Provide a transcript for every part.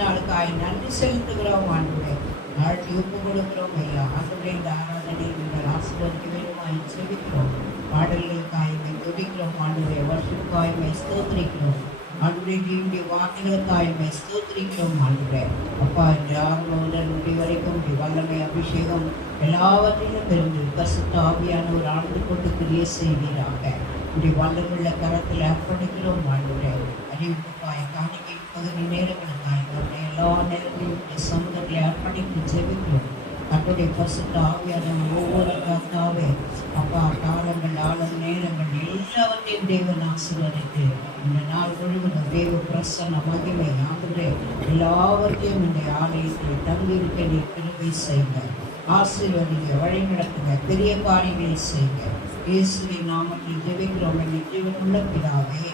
நாளுக்காய் நன்றி செலுத்துகிறோம் ஆண்டவரே. நாட்டி ஒப்பு கொடுக்கிறோம் ஐயா. ஆண்டவரே, இந்த ஆராதனையை நீங்கள் ஆசீர்வதிக்க வேண்டுமாய் செபிக்கிறோம். பாடல்களுக்காய் துதிக்கிறோம் ஆண்டவரே. வருஷத்துக்காய் ஸ்தோத்திரிக்கிறோம் ஆண்டவரே. நீங்களுடைய வாக்குகளுக்காய் ஸ்தோத்திரிக்கிறோம் ஆண்டவரே. அப்பா, ஜாகரோதன் முடி வரைக்கும் வல்லமை அபிஷேகம் எல்லாவற்றையும் பெருந்து பரிசுத்த ஆவியானவர் ஆழ்ந்து கொண்டு கிரியை செய்வீராக. இப்படி வல்லமுள்ள கரத்தில் அர்ப்பணிக்கிறோம் ஆண்டவரே. அறிவிப்புக்காய் காணிக்கை பகுதி நேரங்களுக்காய் எல்லா நேரங்களையும் சமூகத்தில் அர்ப்பணித்து ஜெபிக்கிறோம். அத்துடைய பரிசுத்த ஆவியானவர் ஒவ்வொரு கர்த்தாவே அப்பா, காலங்கள் ஆளும் நேரங்கள் எல்லாவற்றையும் தேவன் ஆசீர்வதித்து இந்த நாள் முழுவதும் தேவ பிரசன்ன மகிமை ஆண்டவரே எல்லாவற்றையும் இந்த ஆலயத்தில் தங்கியிருக்க நீ கிருபை செய்க. ஆசீர்வதிங்க, வழி நடத்துங்க, பெரிய காரியங்களை செய்க. இயேசுவின் நாமத்தில் ஜெபிக்கிறோம் எங்கள் ஜீவனுள்ள பிதாவே.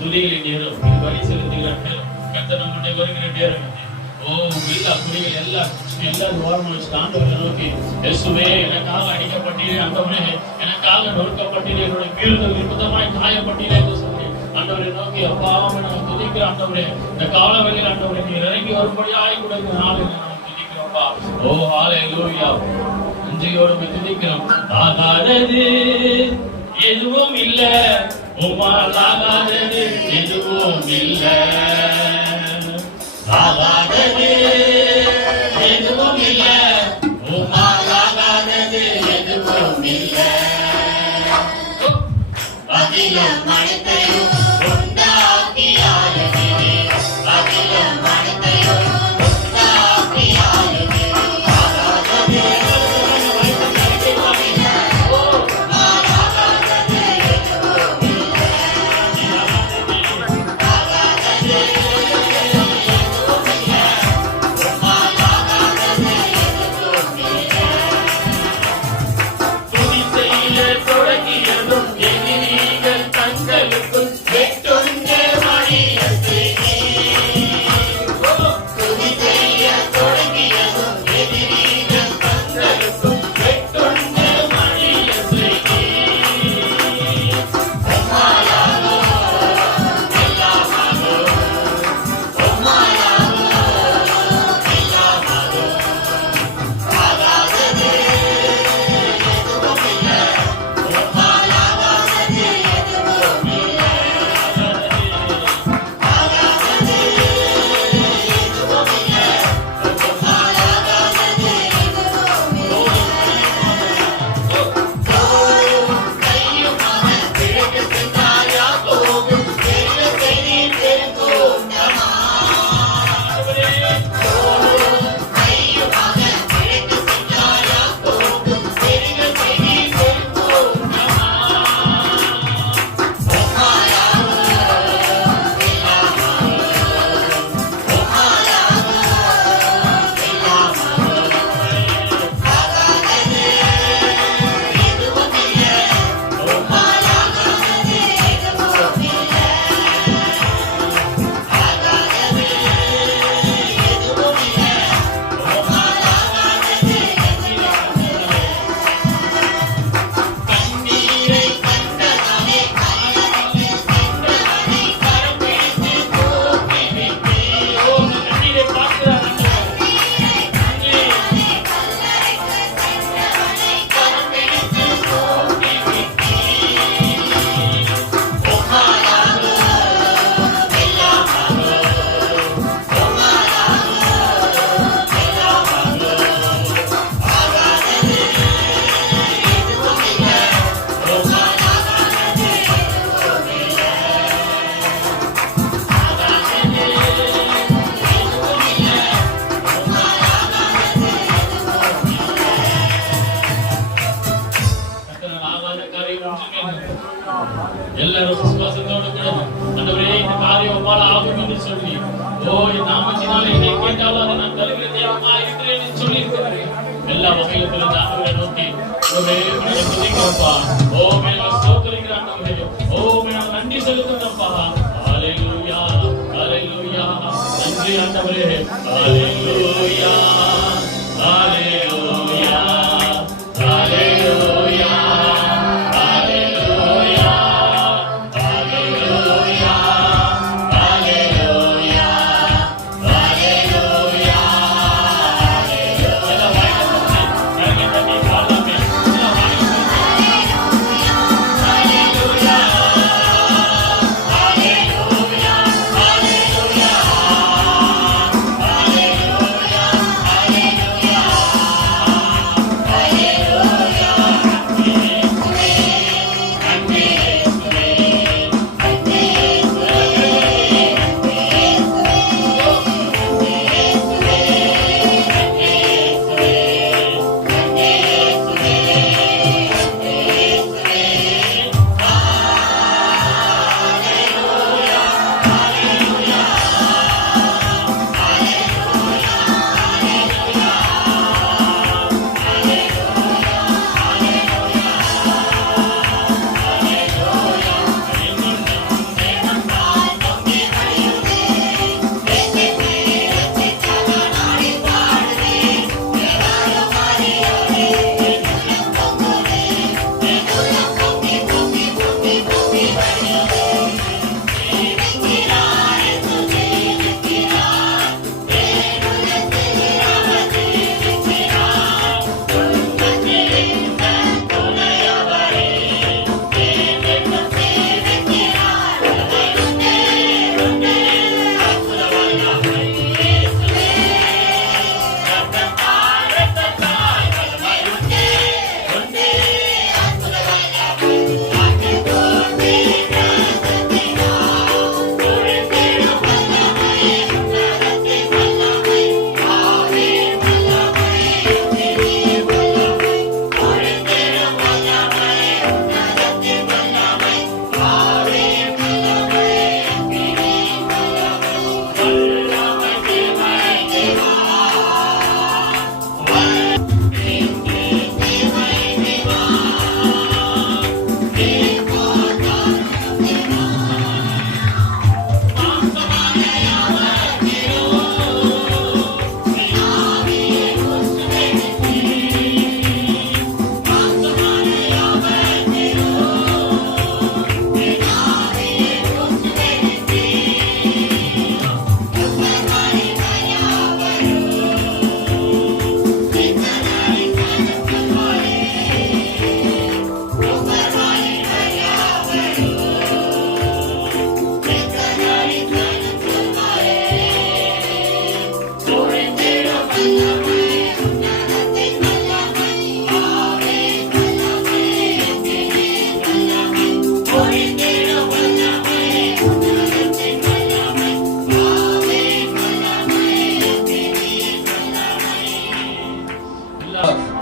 துதிகளின் நேரம், இது வரி செலுத்துகிற நேரம், கர்த்தர் நம்முடைய வருகிற நேரம். ஓ எல்லா துணிகள் எல்லாரும் ஓரமாக வச்சு ஆண்டவரை நோக்கி, இயேசுவே எனக்காக அடிக்கப்பட்டீரே, ஆண்டவரே எனக்காக நொறுக்கப்பட்டீரே, என்னுடைய மீறுதல் விருப்பமாய் காயப்பட்டீரே என்று சொல்லி ஆண்டவரை நோக்கி அப்பாவும் நாங்கள் துதிக்கிற ஆண்டவரே, இந்த காலவெளியில் ஆண்டவரை நீர் இறங்கி வரும்படியாய் கூட இந்த நாளில் நாங்கள் துதிக்கிறோம்ப்பா. ஓ ஹல்லேலூயா, நன்றியோடு துதிக்கிறோம். ஆகாதது எதுவும் இல்ல, உம்மால் ஆகாதது எதுவும் இல்ல, ஆகாதது எதுவும் இல்ல, உம்மால் ஆகாதது எதுவும் இல்ல. அகிலம் அனைத்தையும் உண்டாக்கியாரே, அகிலம் அனைத்தையும் உண்டாக்கியாரே, ஆகாதது தொடங்கியதும் எதிரிகள் தங்களுக்குள் வெட்டும் ஓ என் நாமத்தினாலே என்னை கேட்டாலும் அதை நான் தருகிற தெய்வமா இருக்கிறேன் என்று சொல்லியிருக்கிறாரு. எல்லா வகையிலும் இந்த ஆண்டவரை நோக்கி துதிக்கிறப்பா. ஓ மேல ஸ்தோத்திரிக்கிற ஆண்டவரே. ஓ மேல நன்றி செலுத்துகிறப்பா. ஹalleluya ஹalleluya. நன்றி ஆண்டவரே. ஹalleluya ஹalleluya ஹalleluya ஹalleluya ஹalleluya ஹalleluya ஹalleluya. எல்லா வாய்களும் கரங்களை தட்டி பாடலாமே. எல்லா வாய்களும் ஹalleluya ஹalleluya ஹalleluya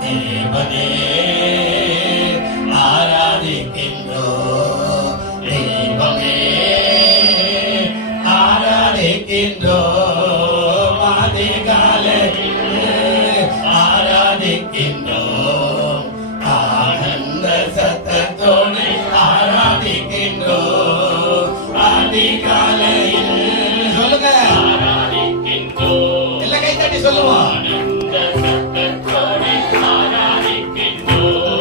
தேவனே ஆராதிக்கின்றோம். தெய்வமே ஆராதிக்கின்றோம். அதிகாலையில் ஆராதிக்கின்றோம். ஆனந்த சத்தத்தோடு ஆராதிக்கின்றோம். அதிகாலையில் சொல்லுங்க ஆராதிக்கின்றோம். எல்லாம் கை தட்டி சொல்லுவோம். ஆராதிக்கின்றோம்.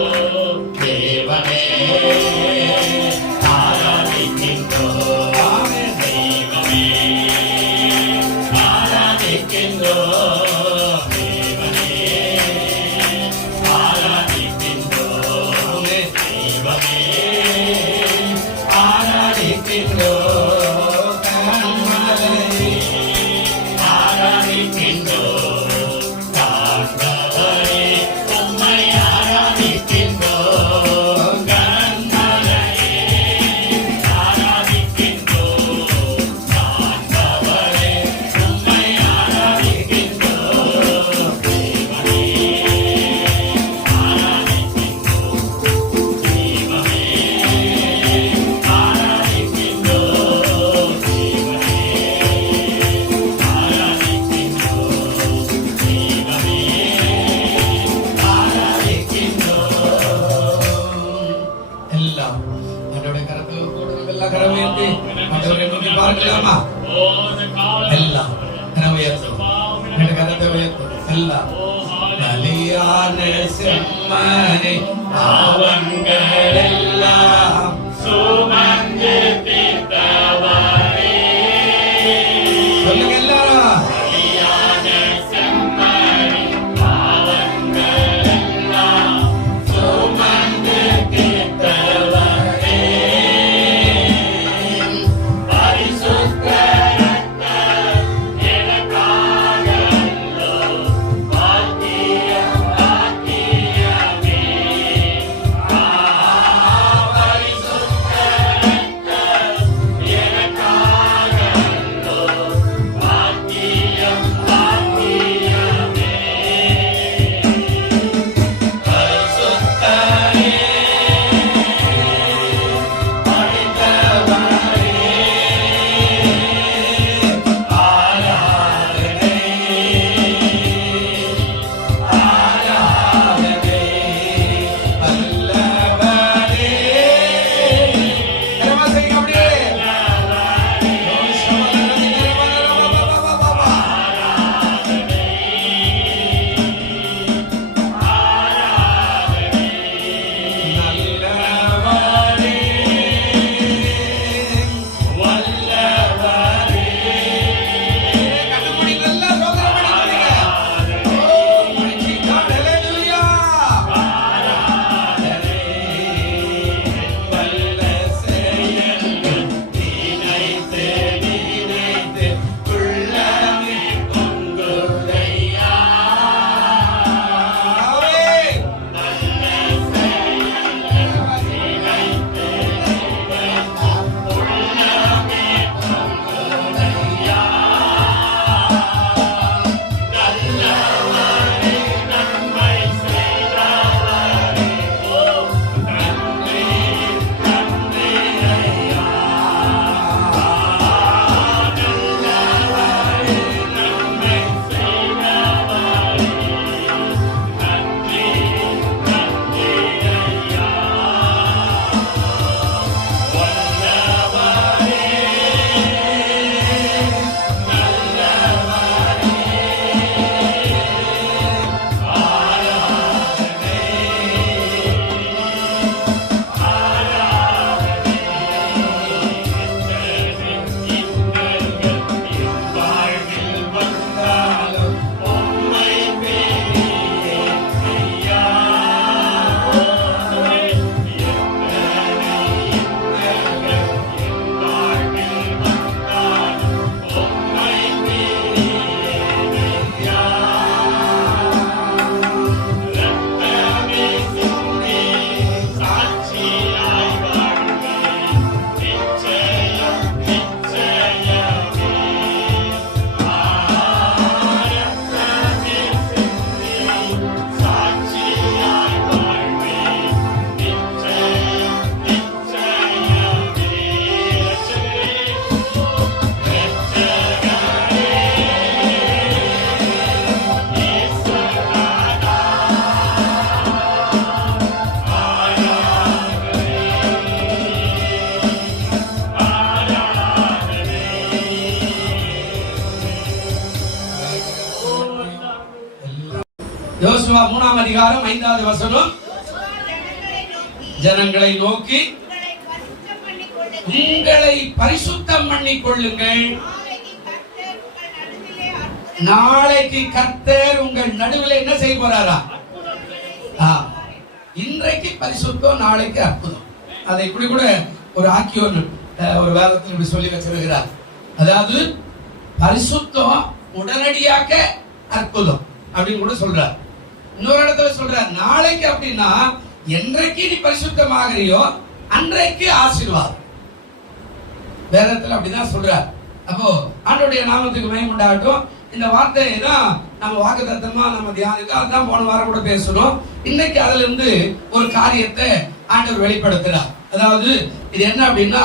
ஆண்டவரை நோக்கி பார்க்கலாமா? எல்லாம் கரத்தை உயர்த்தும் எல்லாம் பலியான செம்மனை பாவங்கள் எல்லாம் சுமந்து தீர்த்தவரே. சொல்லுங்க எல்லாரும். பலியான செம்மனை பாவங்கள் எல்லாம் சுமந்து தீர்த்தவரே. பரிசுத்த யோசுவா 3ஆம் அதிகாரம் 5வது வசனம். ஜனங்களை நோக்கி உங்களை பரிசுத்தம் பண்ணிக் கொள்ளுங்கள், நாளைக்கு கர்த்தர் உங்கள் நடுவில் என்ன செய்ய போறாரா? இன்றைக்கு பரிசுத்தம், நாளைக்கு அற்புதம். அதை இப்படி கூட ஒரு ஆக்கியோன் ஒரு வேதத்தில் இப்படி சொல்லி வச்சிருக்கிறார். அதாவது பரிசுத்தம் உடனடியாக அற்புதம் அப்படின்னு கூட சொல்றார். இன்னொரு இடத்துல சொல்றார், நாளைக்கு அப்படின்னா என்றைக்கு நீ பரிசுத்தமாகறியோ அன்றைக்கு ஆசீர்வாதம். வேதத்துல அப்படிதான் சொல்றார். அப்போ ஆண்டவருடைய நாமத்துக்கு மகிமை உண்டாகட்டும். இந்த வார்த்தையை தான் நம்ம வாக்குத்தத்தமா நம்ம தியானித்து அதுதான் போன வாரம் கூட பேசணும். இன்னைக்கு அதுல இருந்து ஒரு காரியத்தை ஆண்டவர் வெளிப்படுத்துறார். அதாவது இது என்ன அப்படின்னா,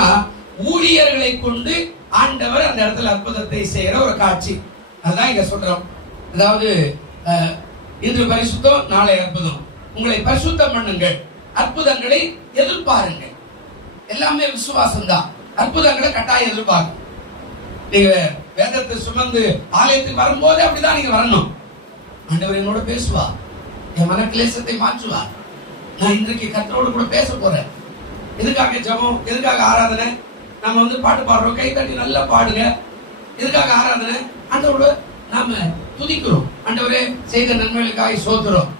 ஊழியர்களை கொண்டு ஆண்டவர் அந்த இடத்துல அற்புதத்தை செய்யற ஒரு காட்சி. அதுதான் இங்க சொல்றோம். அதாவது இன்று பரிசுத்தம், நாளை அற்புதம். உங்களை பரிசுத்தம் பண்ணுங்கள், அற்புதங்களை எதிர்பாருங்கள். எல்லாமே விசுவாசம் தான். அற்புதங்களை கட்டாயம் எதிர்பார்க்கும். நீங்க வேதத்தை சுமந்து ஆலயத்துக்கு வரும்போது அப்படிதான் நீங்க வரணும். ஆண்டவர் என்னோட பேசுவா, என் மன கிளேசத்தை மாற்றுவா. நான் இன்றைக்கு கர்த்தரோடு கூட பேச போறேன். எதுக்காக ஜெபம், எதுக்காக ஆராதனை? நம்ம பாட்டு பாடுறோம், கை தட்டி நல்லா பாடுங்க. எதுக்காக ஆராதனை? ஆண்டவரோட நாம துதிக்கிறோம், ஆண்டவரே செய்த நன்மைகளுக்காக சோத்துறோம்.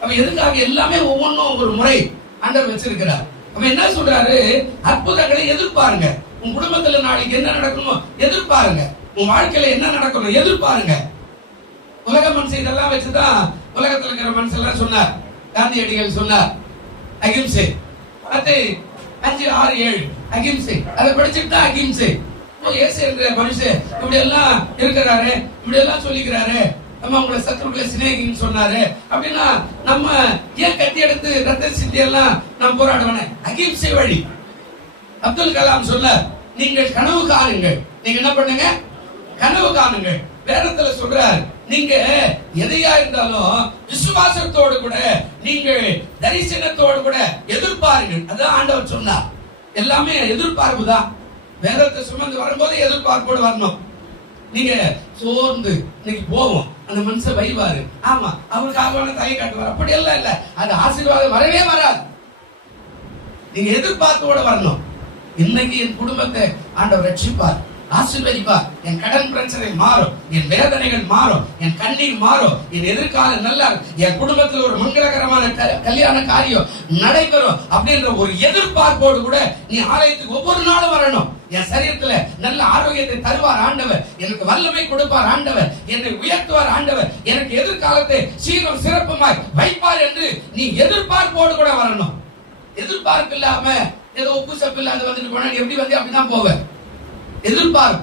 அப்ப எதுக்காக? எல்லாமே ஒவ்வொன்றும் ஒரு முறை ஆண்டவர் வச்சிருக்கிறார். அப்ப என்ன சொல்றாரு? அற்புதங்களை எதிர்பாருங்க. உங்க குடும்பத்துல நாளைக்கு என்ன நடக்கணுமோ எதிர்பாருங்க. உங்க வாழ்க்கையில என்ன நடக்கணும் எதிர்பாருங்க. உலக மனுஷன் இதெல்லாம் வச்சுதான் உலகத்துல இருக்கிற மனுஷன் எல்லாம் சொன்னார். காந்தியடிகள் சொன்னார் அகிம்சை. அது 5, 6, 7 அகிம்சை. அதை படிச்சுட்டு தான் அகிம்சை. இயேசு என்கிற மனுஷன் இப்படி எல்லாம் இருக்கிறாரு, இப்படி எல்லாம் சொல்லிக்கிறாரு, நம்ம உங்களை சத்துருக்களை சிநேகின்னு சொன்னாரு அப்படின்னா நம்ம ஏன் கத்தி எடுத்து ரத்த சிந்தி எல்லாம் நாம் போராடுவானே? அகிம்சை வழி. அப்துல் கலாம் சொன்னார், நீங்கள் கனவு காணுங்கள். நீங்க என்ன பண்ணுங்க? கனவு காணுங்கள். வேதத்துல சொல்றார், நீங்க எதையா இருந்தாலும் விசுவாசத்தோடு கூட, நீங்கள் தரிசனத்தோடு கூட எதிர்பாருங்கள். அதான் ஆண்டவர் சொன்னார். எல்லாமே எதிர்பார்ப்பு தான். வேதத்தை சுமந்து வரும்போது எதிர்பார்ப்போடு வரணும். நீங்க சோர்ந்து இன்னைக்கு போவோம், அந்த மனுஷன் வைவாரு, ஆமா அவருக்காக தலை காட்டுவார், அப்படி எல்லாம் இல்ல. அது ஆசீர்வாதம் வரவே வராது. நீங்க எதிர்பார்ப்போட வரணும். இன்னைக்கு என் குடும்பத்தை ஆண்டவர் ரட்சிப்பார், ஆசீர்வதிப்பார். என் கடன் பிரச்சனை மாறும், என் வேதனைகள் மாறும், என் கண்ணீர் மாறும், என் எதிர்காலம் நல்லா, என் குடும்பத்தில் ஒரு மங்களகரமான கல்யாண காரியம் நடைபெறும் அப்படின்ற ஒரு எதிர்பார்ப்போடு கூட நீ ஆலயத்துக்கு ஒவ்வொரு நாளும் வரணும். என் சரீரத்துல நல்ல ஆரோக்கியத்தை தருவார் ஆண்டவர், எனக்கு வல்லமை கொடுப்பார் ஆண்டவர், என்னை உயர்த்துவார் ஆண்டவர், எனக்கு எதிர்காலத்தை சீரும் சிறப்புமாய் வைப்பார் என்று நீ எதிர்பார்ப்போடு கூட வரணும். எதிர்பார்ப்பு இல்லாம ஏதோ உப்பு சப்பு இல்லாத வந்துட்டு போனா எப்படி வந்து அப்படிதான் போவேன். எதிர்பார்ப்பு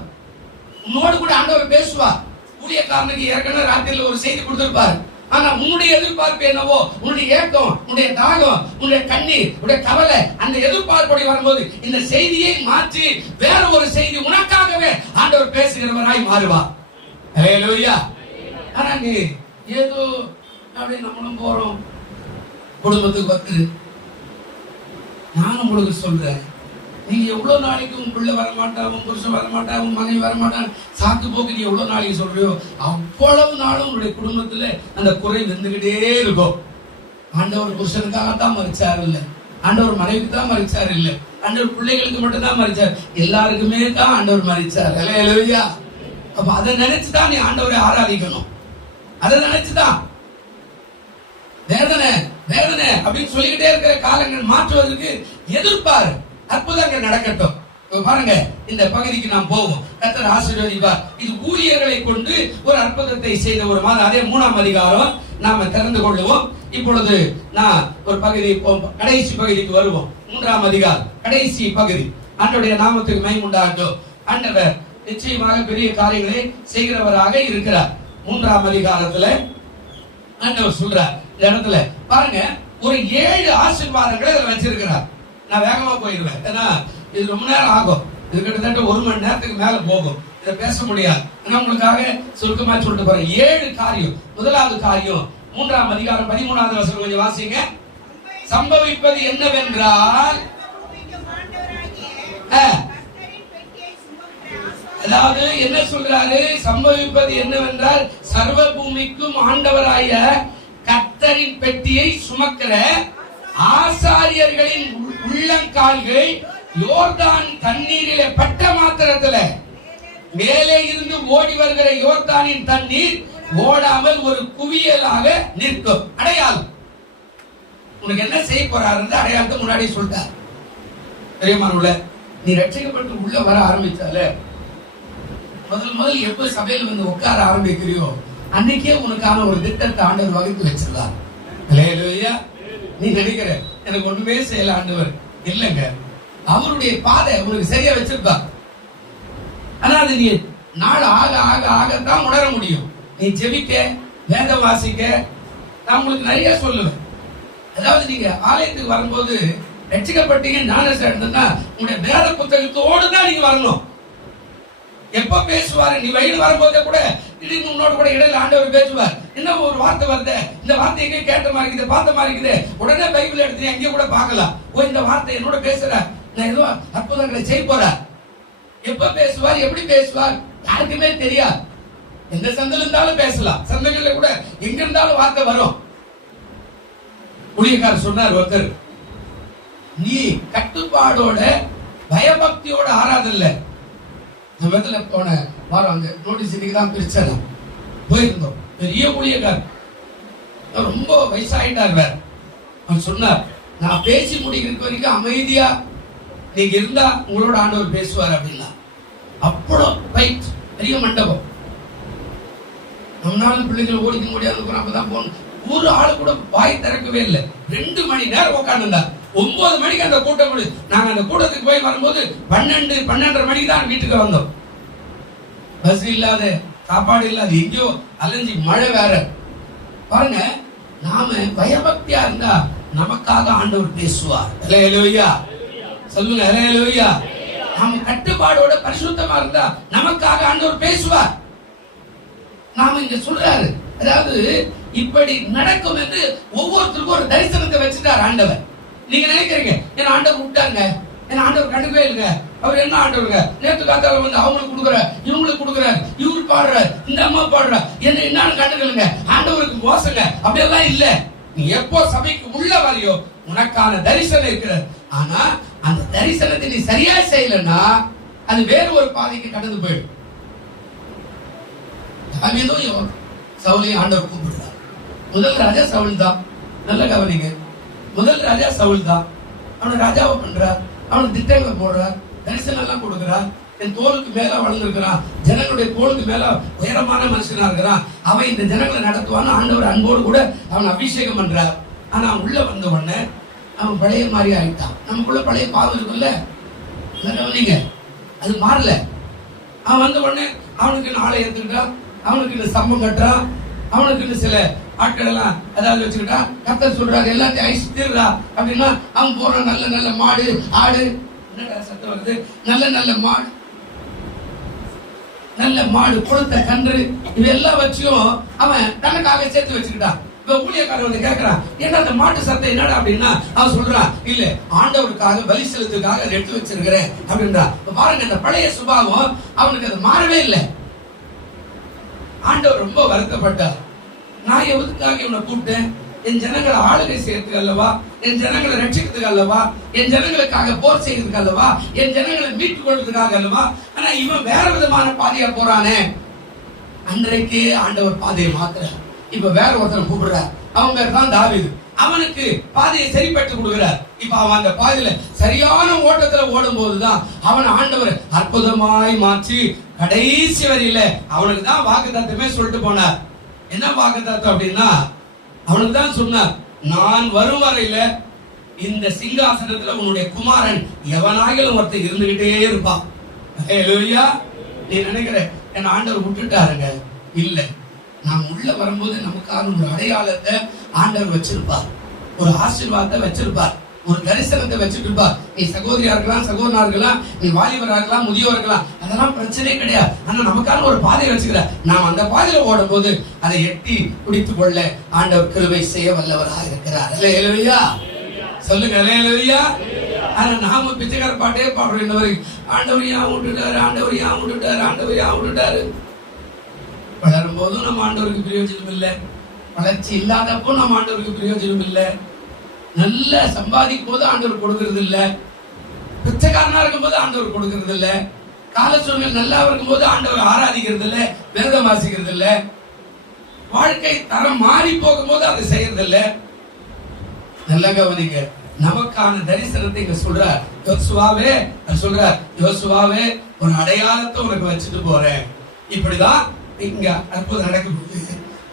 உன்னோடு கூட ஆண்டவர் பேசுவார். ஊழியக்காரனுக்கு ஏற்கனவே ராத்திரில ஒரு செய்தி கொடுத்திருப்பார். ஆனா உன்னுடைய எதிர்பார்ப்பு என்னவோ, உன்னுடைய ஏக்கம், உன்னுடைய தாகம், உன்னுடைய கண்ணீர், உன்னுடைய கவலை, அந்த எதிர்பார்ப்போடு வரும்போது இந்த செய்தியை மாற்றி வேற ஒரு செய்தி உனக்காகவே ஆண்டவர் பேசுகிறவராய் மாறுவார். ஹல்லேலூயா. ஆனா நீ ஏதோ அப்படியே நம்மளும் போறோம் குடும்பத்துக்கு வந்து. நான் உங்களுக்கு சொல்றேன், நீங்க எவ்வளவு நாளைக்கு உங்க பிள்ளை வரமாட்டா, உங்க புருஷன் வரமாட்டா, உங்க மனைவி வரமாட்டான் சாக்கு போக்கு நீ எவ்வளவு நாளைக்கு சொல்றியோ அவ்வளவு நாளும் உங்களுடைய குடும்பத்துல அந்த குறை வந்துகிட்டே இருக்கும். ஆண்டவர் புருஷனுக்காகத்தான் மறிச்சார் இல்ல, ஆண்டவர் மனைவிக்கு தான் மறிச்சார் இல்ல, ஆண்டவர் பிள்ளைகளுக்கு மட்டும் தான் மறிச்சார், எல்லாருக்குமே தான் ஆண்டவர் மறிச்சார். ஹல்லேலூயா. அப்ப அதை நினைச்சுதான் நீ ஆண்டவரை ஆராதிக்கணும். அதை நினைச்சுதான் வேதனை வேதனை அப்படின்னு சொல்லிக்கிட்டே இருக்கிற காலங்கள் மாற்றுவதற்கு எதிர்பாரு. அற்புதங்கள் நடக்கட்டும். பாருங்க, இந்த பகுதிக்கு நாம் போவோம். கர்த்தர் ஆசீர்வதிப்பார். இது ஊழியர்களை கொண்டு ஒரு அற்புதத்தை செய்த ஒரு மாதம். அதே 3ஆம் அதிகாரம் நாம திறந்து கொள்ளுவோம். இப்பொழுது நான் ஒரு பகுதி கடைசி பகுதிக்கு வருவோம். 3ஆம் அதிகாரம் கடைசி பகுதி. ஆண்டவருடைய நாமத்துக்கு மகிமை உண்டாகட்டும். ஆண்டவர் நிச்சயமாக பெரிய காரியங்களை செய்கிறவராக இருக்கிறார். 3ஆம் அதிகாரத்துல ஆண்டவர் சொல்றார். இந்த இடத்துல பாருங்க, ஒரு 7 ஆசீர்வாதங்களை இதுல வச்சிருக்கிறார். நான் வேகமா போயிருவேன், ஏன்னா இது ரொம்ப நேரம் ஆகும். இது கிட்டத்தட்ட 1 மணி நேரத்துக்கு மேல போகும். இதை பேச முடியாது. நான் உங்களுக்காக சுருக்கமா சொல்லிட்டு போறேன். 7 காரியம். முதலாவது காரியம் 3ஆம் அதிகாரம் 13வது வசனம் கொஞ்சம் வாசிங்க. சம்பவிப்பது என்னவென்றால், அதாவது என்ன சொல்றாரு? சம்பவிப்பது என்னவென்றால், சர்வ பூமிக்கும் ஆண்டவராய கர்த்தரின் பெட்டியை சுமக்கிற ஆசாரியர்களின் உள்ளங்கால்கள் யோர்தான் தண்ணீரிலே பட்ட மாத்திரத்துல மேலே இருந்து ஓடி வருகிற யோர்தானின் தண்ணீர் ஓடாமல் ஒரு குவியலாக நிற்கும். அடையாளம். உனக்கு என்ன செய்ய போறாரு அடையாளத்தை முன்னாடி சொல்லிட்டார். பெரியமானவர்களே, நீ ரட்சிக்கப்பட்டு உள்ள வர ஆரம்பிச்சால முதல் எப்ப சபையில் வந்து உட்கார ஆரம்பிக்கிறியோ அன்னைக்கே உனக்கான ஒரு திட்டத்தை ஆண்டவர் வகுத்து வச்சிருந்தார். ஹல்லேலூயா. நீ நினைக்கிற எனக்கு ஒண்ணுமே செய்யல ஆண்டவர், இல்லங்க, அவருடைய பாதை உனக்கு சரியா வச்சிருக்கார். ஆனா அது நீ நாள் ஆக ஆக ஆகத்தான் உணர முடியும். நீ ஜெபிக்க, வேதம் வாசிக்க நான் உங்களுக்கு நிறைய சொல்லுவேன். அதாவது நீங்க ஆலயத்துக்கு வரும்போது ரட்சிக்கப்பட்டீங்க ஞானஸ்நானம் எடுத்தா உங்களுடைய வேத புத்தகத்தோடு தான் நீங்க வரணும். எப்ப பேசுவாரு? நீ வயது வரும்போதே கூட திடீர்னு உன்னோட கூட இடையில ஆண்டவர் பேசுவார். என்ன ஒரு வார்த்தை வருது, இந்த வார்த்தை எங்க கேட்ட மாதிரி இருக்குது, பார்த்த மாதிரி இருக்குது, உடனே பைபிள் எடுத்து எங்கேயும் கூட பார்க்கலாம். ஓ, இந்த வார்த்தை என்னோட பேசுற, நான் ஏதோ அற்புதங்களை செய்ய போறார். எப்ப பேசுவார், எப்படி பேசுவார் யாருக்குமே தெரியாது. எந்த சந்தையில இருந்தாலும் பேசலாம், சந்தைகள்ல கூட எங்க இருந்தாலும் வார்த்தை வரும். ஊழியக்காரர் சொன்னார் ஒருத்தர், நீ கட்டுப்பாடோட பயபக்தியோட ஆராதல்ல. நம்ம போன வாரம் அங்க நோட்டீஸ் இன்னைக்கு தான் பிரிச்சலாம் போயிருந்தோம். பெரிய ஊழியக்காரர், ரொம்ப வயசாயிட்டார். வேற அவன் சொன்னார், நான் பேசி முடிக்கிற வரைக்கும் அமைதியா நீங்க இருந்தா உங்களோட ஆண்டவர் பேசுவார் அப்படின்னா. அவ்வளோ பைட், பெரிய மண்டபம். நம்மளால பிள்ளைகள் ஓடிக்க முடியாது, அப்பதான் போகணும். ஒரு ஆளு கூட வாய் திறக்கவே இல்லை. 2 மணி நேரம் உட்கார்ந்து 9 மணிக்கு அந்த கூட்டம் முடியுது. நாங்க அந்த கூட்டத்துக்கு போய் வரும்போது 12:30 மணிக்கு தான் வீட்டுக்கு வந்தோம். பஸ் இல்லாத, சாப்பாடு இல்லாத, எங்கேயோ அலைஞ்சி, மழை வேற. பாருங்க, நாம பயபக்தியா இருந்தா நமக்காக ஆண்டவர் பேசுவார். அல்லேலூயா சொல்லுங்க, அல்லேலூயா. நாம கட்டுப்பாடோட பரிசுத்தமா இருந்தா நமக்காக ஆண்டவர் பேசுவார். நாம இங்க சொல்றாரு, அதாவது இப்படி நடக்கும் என்று ஒவ்வொருத்தருக்கும் ஒரு தரிசனத்தை வச்சுட்டார் ஆண்டவர். நீங்க நினைக்கிறீங்க என் ஆண்டவர் விட்டாங்க, என் ஆண்டவர் கண்டுக்கவே இல்லைங்க, அவர் என்ன ஆண்டவருங்க, நேற்று காத்தால வந்து அவங்களுக்கு கொடுக்குறார், இவங்களுக்கு கொடுக்குறார், இவரு பாடுறார், இந்த அம்மா பாடுறார், என்ன என்னன்னு கண்டுக்கலுங்க, ஆண்டவருக்கு மோசங்க, அப்படியெல்லாம் இல்ல. நீ எப்போ சபைக்கு உள்ள வரையோ உனக்கான தரிசனம் இருக்கிறது. ஆனா அந்த தரிசனத்தை நீ சரியா செய்யலன்னா அது வேறு ஒரு பாதைக்கு கடந்து போயிடும். சவுலையும் ஆண்டவர் கூப்பிடுறார். முதல் ராஜா சவுல் தான், நல்ல கவனிங்க. முதல் ராஜா சவுல் தான். அவனை ராஜாவை பண்றார், அவனுக்கு திட்டங்களை போடுறார், தரிசனம் எல்லாம் கொடுக்கிறார். என் தோளுக்கு மேல வளர்ந்துருக்கிறான், ஜனங்களுடைய தோளுக்கு மேல உயரமான மனுஷனா இருக்கிறான், அவன் இந்த ஜனங்களை நடத்துவான்னு ஆண்டவர் அன்போடு கூட அவன் அபிஷேகம் பண்றார். ஆனா அவன் உள்ள வந்த உடனே அவன் பழைய மாதிரி ஆயிட்டான். நமக்குள்ள பழைய பாவம் இருக்குல்ல, கவனிங்க, அது மாறல. அவன் வந்த உடனே அவனுக்கு ஆளை எடுத்துக்கிட்டான், அவனுக்கு சம்பம் கட்டுறான், அவனுக்கு சில ஆட்கள் எல்லாம் அதாவது வச்சுக்கிட்டான். கர்த்தர் சொல்றாரு எல்லாத்தையும் ஐஸ் தீர்றா அப்படின்னா அவன் போறான். நல்ல நல்ல மாடு, ஆடு, என்னடா சத்தம் வருது, நல்ல நல்ல மாடு, நல்ல மாடு, கொழுத்த கன்று, இதெல்லாம் வச்சும் அவன் தனக்காக சேர்த்து வச்சுக்கிட்டான். இப்ப ஊழியக்காரர் வந்து கேட்கிறான், என்ன அந்த மாட்டு சத்தம் என்னடா அப்படின்னா அவன் சொல்றான், இல்ல ஆண்டவருக்காக பலி செலுத்துக்காக எடுத்து வச்சிருக்கிறேன் அப்படின்றான். பாருங்க, இந்த பழைய சுபாவம் அவனுக்கு அது மாறவே இல்லை. ஆண்டவர் ரொம்ப வருத்தப்பட்டார். நான் எதுக்காக இவனை கூப்பிட்டேன், என் ஜனங்களை ஆளுகை செய்யறதுக்கு அல்லவா, என் ஜனங்களை ரட்சிக்கிறதுக்கு அல்லவா, என் ஜனங்களுக்காக போர் செய்யறதுக்கு அல்லவா, என் ஜனங்களை மீட்டுக் கொள்றதுக்காக அல்லவா. ஆனா இவன் வேற விதமான பாதையா போறானே. அன்றைக்கு ஆண்டவர் பாதையை மாத்துறார். இப்ப வேற ஒருத்தர் கூப்பிடுறார், அவன் பேர் தான் தாவீது. அவனுக்கு பாதையை சரிப்பட்டு கொடுக்கிறார். இப்ப அவன் அந்த பாதையில சரியான ஓட்டத்துல ஓடும் போதுதான் அவன் ஆண்டவர் அற்புதமாய் மாற்றி கடைசி வரையில அவனுக்கு தான் வாக்குத்தத்தமே சொல்லிட்டு போனார். என்ன வாக்குத்தத்தம் அப்படின்னா, அவனுக்கு தான் சொன்னார், நான் வரும் வரையில இந்த சிங்காசனத்துல உன்னுடைய குமாரன் எவனாகிலும் ஒருத்தர் இருந்துகிட்டே இருப்பான். ஹல்லேலூயா. நீ நினைக்கிற என் ஆண்டவர் விட்டுட்டாருங்க, இல்ல. நாம் உள்ள வரும்போது நமக்கான ஒரு அடையாளத்தை ஆண்டவர் வச்சிருப்பார், ஒரு ஆசீர்வாதத்தை வச்சிருப்பார், ஒரு தரிசனத்தை வச்சுட்டு இருப்பார். நீ சகோதரியா இருக்கலாம், சகோதரனா இருக்கலாம், நீ வாலிபரா இருக்கலாம், முதியோர் இருக்கலாம், அதெல்லாம் பிரச்சனையே கிடையாது. ஆனா நமக்கான ஒரு பாதையை வச்சுக்கிற, நாம் அந்த பாதையில ஓடும் போது அதை எட்டி பிடித்துக் கொள்ள ஆண்டவர் கிருபை செய்ய வல்லவராக இருக்கிறார். அல்லேலூயா சொல்லுங்க, அல்லேலூயா. ஆனா நாம பிச்சைக்கார பாட்டே பாடுறோம் இந்த வரைக்கும், ஆண்டவர் ஏன் விட்டுட்டாரு, ஆண்டவர் ஏன் விட்டுட்டாரு, ஆண்டவர் ஏன் விட்டுட்டாரு. வளரும் போதும் நம்ம ஆண்டவருக்கு பிரயோஜனம் இல்லை, வளர்ச்சி இல்லாதப்போ நம்ம ஆண்டவருக்கு பிரயோஜனம் இல்லை, நல்ல சம்பாதிக்கும் போது ஆண்டவர் கொடுக்கறது இல்ல, பிச்சைக்காரனா இருக்கும் போது ஆண்டவர் கொடுக்கறது இல்ல, கால சூழ்நிலை நல்லா இருக்கும் போது ஆண்டவர் ஆராதிக்கிறது இல்ல, விரதம் வாசிக்கிறது இல்ல, வாழ்க்கை தரம் மாறி போகும் போது அதை செய்யறது இல்ல. நல்ல கவனிங்க, நமக்கான தரிசனத்தை இங்க சொல்றார் யோசுவாவே, சொல்றார் யோசுவாவே ஒரு அடையாளத்தை உனக்கு வச்சுட்டு போறேன், இப்படிதான் இங்க அற்புதம் நடக்கும்,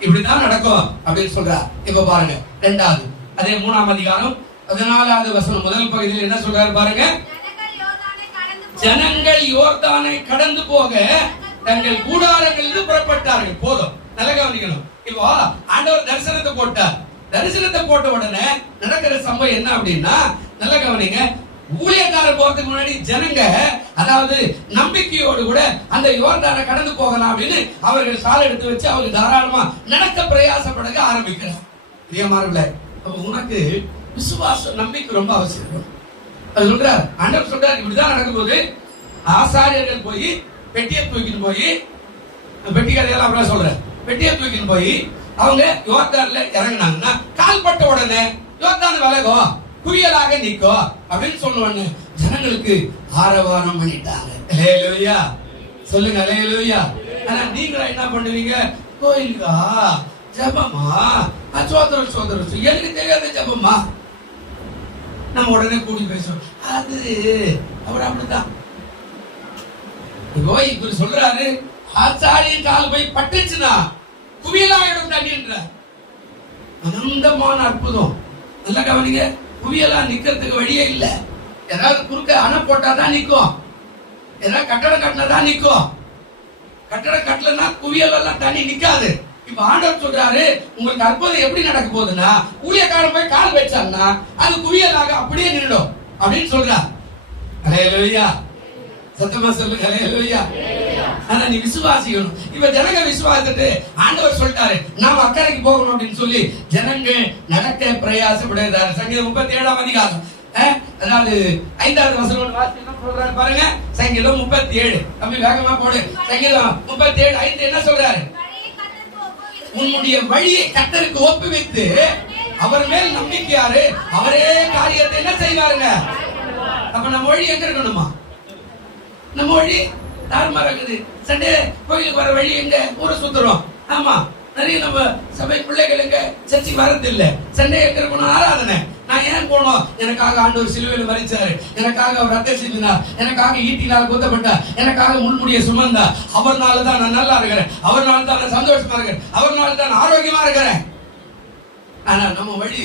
இப்படிதான் நடக்கும் அப்படின்னு சொல்றார். இப்ப பாருங்க, 2வது அதே 3ஆம் அதிகாரம் 14வது வசனம் முதல் பகுதியில் என்ன சொல்றாரு பாருங்க. ஜனங்கள் யோர்தானை கடந்து போக தங்கள் கூடாரங்களிலிருந்து புறப்பட்டார்கள். போதும், நல்ல கவனிக்கணும். இப்போ ஆண்டவர் தரிசனத்தை போட்டார். தரிசனத்தை போட்ட உடனே நடக்கிற சம்பவம் என்ன அப்படின்னா, நல்ல கவனிங்க, ஊழியக்காரர் போறதுக்கு முன்னாடி ஜனங்க அதாவது நம்பிக்கையோடு கூட அந்த யோர்தானை கடந்து போகலாம் அப்படின்னு அவர்கள் சாலை எடுத்து வச்சு அவர்கள் தாராளமா நடக்க பிரயாசப்பட ஆரம்பிக்கிறார். பிரியமானவர்களே, அப்ப உனக்கு விசுவாசம், நம்பிக்கை ரொம்ப அவசியம். அது சொல்றாரு, ஆண்டவர் சொல்றாரு, இப்படிதான் நடக்கும் போது ஆசாரியர்கள் போய் பெட்டியை தூக்கிட்டு போய், பெட்டி கதையெல்லாம் அப்புறம் சொல்றேன், பெட்டியை தூக்கிட்டு போய் அவங்க யோர்தான்ல இறங்கினாங்கன்னா கால்பட்ட உடனே யோர்தான் விலகும், குவியலாக நிற்கும் அப்படின்னு சொல்லுவாங்க. ஜனங்களுக்கு ஆரவாரம் பண்ணிட்டாங்க. அல்லேலூயா சொல்லுங்க, அல்லேலூயா. ஆனா நீங்களா என்ன பண்ணுவீங்க? கோயிலுக்கா, ஜபமா, சோதரம் சோதரம், எனக்கு தெரியாத ஜபமா, நம்ம உடனே கூடி பேசுவோம். அது அவர் அப்படித்தான். இவர் சொல்றாரு, ஆச்சாரியின் கால் போய் பட்டுச்சுன்னா குவியலாயிடும் தண்ணீன்ற அனந்தமான அற்புதம். நல்லா கவனிங்க, குவியலா நிக்கிறதுக்கு வழியே இல்ல. ஏதாவது குறுக்க அணை போட்டாதான் நிக்கும், ஏதாவது கட்டடம் கட்டினதான் நிக்கும். கட்டடம் கட்டலன்னா குவியல் எல்லாம் தண்ணி நிக்காது. இப்ப ஆண்டவர் சொல்றாரு, உங்களுக்கு அற்புதம் எப்படி நடக்க போகுதுன்னா, ஊழியக்காரன் போய் கால் வச்சாங்கன்னா அது குவியலாக அப்படியே நின்றுடும் அப்படின்னு சொல்றார். அல்லேலூயா, சத்தமா சொல்லுங்க, அல்லேலூயா. ஆனா நீ விசுவாசிக்கணும். இப்ப ஜனங்க விசுவாசிட்டு ஆண்டவர் சொல்லிட்டாரு நாம அக்கறைக்கு போகணும் அப்படின்னு சொல்லி ஜனங்க நடக்க பிரயாசப்படுகிறார். சங்கீதம் 37ஆம் அதிகாரம், அதாவது 5வது வசனம் வாசிக்கலாம் சொல்றாரு பாருங்க. சங்கீதம் 37, அப்படி வேகமா போடு. சங்கீதம் 37:5 என்ன சொல்றாரு? உன்னுடைய வழியை கர்த்தருக்கு ஒப்புவித்து அவர் மேல் நம்பிக்கையாரு, அவரே காரியத்தை என்ன செய்வாருங்க. அப்ப நம்ம வழி எங்க இருக்கணுமா? நம்ம வழி தாறுமாறா இருக்குது. சண்டே கோயிலுக்கு வர வழி எங்க? ஊரை சுத்துறோம். ஆமா, நிறைய நம்ம சபை பிள்ளைகள் எங்க சர்ச்சைக்கு வரது இல்ல. சண்டே எங்க இருக்கணும்? ஆராதனை. நான் ஏன் போனோம்? எனக்காக ஆண்டவர் சிலுவையில் மரிச்சாரு, எனக்காக அவர் ரத்தம் சிந்தினார், எனக்காக ஈட்டினால் குத்தப்பட்டார், எனக்காக முள்முடியை சுமந்தார். அவர்னால தான் நான் நல்லா இருக்கிறேன், அவர்னால தான் நான் சந்தோஷமா இருக்கிறேன், அவர்னால தான் நான் ஆரோக்கியமா இருக்கிறேன். ஆனா நம்ம வழி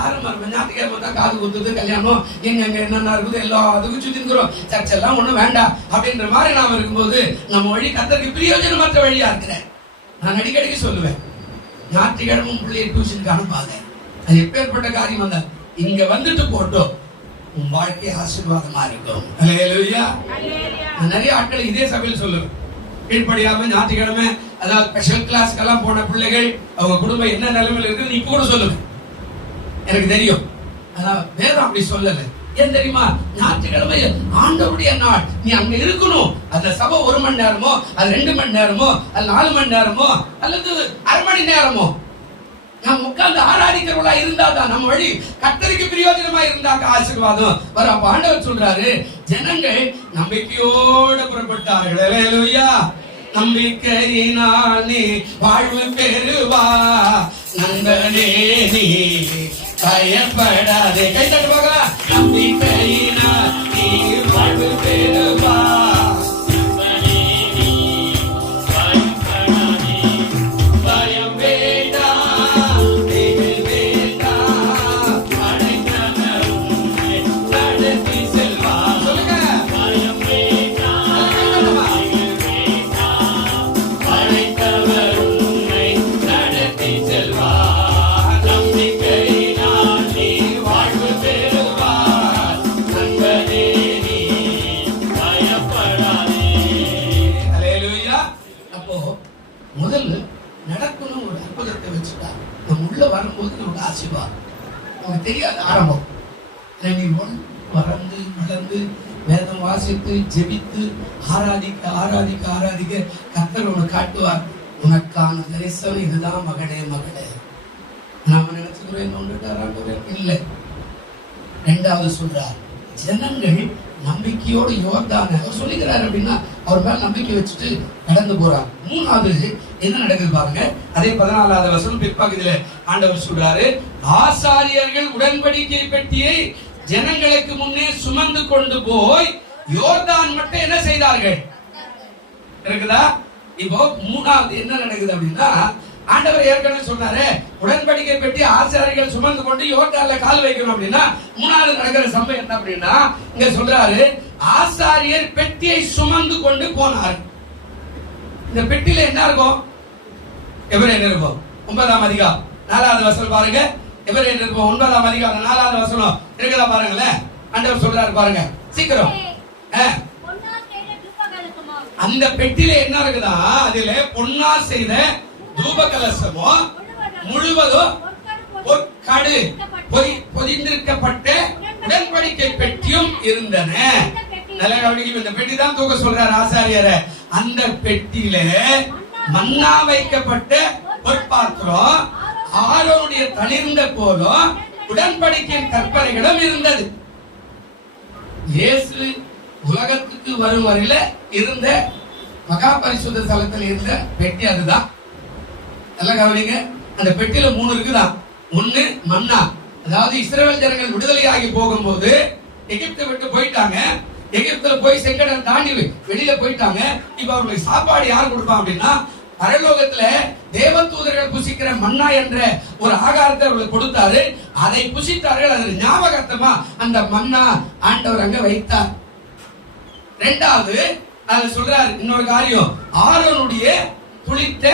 ஞாயிற்றுக்கிழமை தான் காது குத்துது, கல்யாணம் எங்க என்னென்ன இருக்குது எல்லாத்துக்கும் சுத்தி இருக்கிறோம். சர்ச்சை எல்லாம் ஒண்ணும் வேண்டாம் அப்படின்ற மாதிரி நாம இருக்கும்போது நம்ம வழி கர்த்தருக்கு பிரயோஜனமற்ற வழியா இருக்கிறேன். நான் அடிக்கடிக்கு சொல்லுவேன், ஞாயிற்றுக்கிழமை பிள்ளைய டியூஷனுக்கு அனுப்பாங்க. அது எப்பேற்பட்ட காரியம் வந்தா இங்க வந்துட்டு போட்டோம், உன் வாழ்க்கை ஆசீர்வாதமா இருக்கும். அல்லேலூயா. நான் நிறைய ஆட்கள் இதே சபையில் சொல்லுவேன், கீழ்படியாம ஞாயிற்றுக்கிழமை அதாவது ஸ்பெஷல் கிளாஸ்க்கெல்லாம் போன பிள்ளைகள் அவங்க குடும்பம் என்ன நிலைமையில் இருக்குன்னு இப்ப கூட சொல்லுவேன், எனக்கு தெரியும். ஆனா வேதம் அப்படி சொல்லல. ஏன் தெரியுமா? ஞாயிற்றுக்கிழமை ஆண்டவருடைய நாள், நீ அங்க இருக்கணும். அந்த சபை 1 மணி நேரமோ, அது 2 மணி நேரமோ, அது 4 மணி நேரமோ, அல்லது அரை மணி நேரமோ நாம் உட்கார்ந்து ஆராதிக்கிறவளா இருந்தாதான் நம்ம வழி கர்த்தருக்கு பிரயோஜனமா இருந்தாக்க ஆசீர்வாதம் வரும். அப்ப ஆண்டவர் சொல்றாரு, ஜனங்கள் நம்பிக்கையோடு புறப்பட்டார்கள். அல்லேலூயா. நம்பிக்கையினால் நீ வாழ்வு பெறுவா, நண்பனே நீ பயப்படாதே. கை தட்டு பார்க்கலாம். நம்பிக்கையினால் நீ வாழ்வு பெறுவா, நண்பனே நீ பயப்படாதே. பயம் வேண்டாம், திகில் வேண்டாம், அடைக்கலம் உன்னை நடத்தி செல்வார். சொல்லுங்க. பயம் வேண்டாம், திகில் வேண்டாம், அடைக்கலம் உன்னை நடத்தி செல்வார். நம்பிக்கையினால் நீ வாழ்வு பெறுவார், நண்பனே நீ பயப்படாதே. அல்லேலூயா. அப்போ முதல்ல நடக்கணும் ஒரு அற்புதத்தை வச்சுட்டா நம்ம உள்ள வரும்போது நமக்கு ஆசீர்வாதம். நமக்கு தெரியாத ஆரம்பம். நீ வளர்ந்து வளர்ந்து வேதம் வாசித்து ஜெபித்து ஆராதிக்க ஆராதிக்க ஆராதிக்க கர்த்தர் உனக்கு காட்டுவார், உனக்கான தரிசனம் இதுதான் மகனே மகளே. நாம நினைச்சுக்கிறோம் இல்லை. 2வது சொல்றார், ஜனங்கள் நம்பிக்கையோடு யோர்தானை அவர் சொல்லுகிறார் அப்படின்னா அவர் மேல நம்பிக்கை வச்சுட்டு கடந்து போறார். 3வது என்ன நடக்குது பாருங்க. அதே 14வது வசனம் பிற்பகுதியில ஆண்டவர் சொல்றாரு, ஆசாரியர்கள் உடன்படிக்கை பெட்டியை ஜனங்களுக்கு முன்னே சுமந்து கொண்டு போய் யோர்தான் மட்டும் என்ன செய்தார்கள் இருக்குதா? இப்போ 3வது என்ன நடக்குது அப்படின்னா, ஆண்டவர் ஏற்கனவே சொன்னாரு உடன்படிக்கை பெட்டி ஆசாரியர்கள் சுமந்து கொண்டு யோர்தான்ல கால் வைக்கணும் அப்படின்னா, 3வது நடக்கிற சம்பவம் என்ன அப்படின்னா, இங்க சொல்றாரு ஆசாரியர் பெட்டியை சுமந்து கொண்டு போனார். இந்த பெட்டியில என்ன இருக்கும்? எபிரேயர் நிருபம் 9ஆம் அதிகாரம் 4வது வசனம் பாருங்க. எபிரேயர் நிருபம் 9ஆம் அதிகாரம் 4வது வசனம் இருக்குதா பாருங்களேன். ஆண்டவர் சொல்றாரு பாருங்க சீக்கிரம். அந்த பெட்டியில என்ன இருக்குதா? அதுல பொன்னால் செய்த தூப கலசமோ முழுவதும் பொற்கடு பொதிந்திருக்கப்பட்ட உடன்படிக்கை பெட்டியும் இருந்தன. நல்ல கவனிக்க, இந்த பெட்டி தான் தூக்க சொல்றார் ஆசாரியரை. அந்த பெட்டியில மன்னா வைக்கப்பட்ட பொற்பாத்திரம், ஆரோனுடைய தளிர்ந்த கோலும், உடன்படிக்கையின் கற்பனைகளும் இருந்தது. இயேசு உலகத்துக்கு வரும் வரையில இருந்த மகா பரிசுத்த ஸ்தலத்தில் இருந்த பெட்டி அதுதான். நல்லா கவனிங்க, அந்த பெட்டியில 3 இருக்குதான். ஒண்ணு மன்னா, அதாவது இஸ்ரவேல் ஜனங்கள் விடுதலையாகி போகும்போது எகிப்தை விட்டு போயிட்டாங்க. எகிப்துல போய் செங்கடல் தாண்டி வெளியில போயிட்டாங்க. இப்ப அவங்களுக்கு சாப்பாடு யார் கொடுப்பான் அப்படின்னா, பரலோகத்துல தேவதூதர்கள் புசிக்கிற மன்னா என்ற ஒரு ஆகாரத்தை அவர்களுக்கு கொடுத்தாரு. அதை புசித்தார்கள். அது ஞாபகார்த்தமா அந்த மன்னா ஆண்டவர் அங்க வைத்தார். ரெண்டாவது அது சொல்றாரு இன்னொரு காரியம், ஆரோனுடைய துளித்த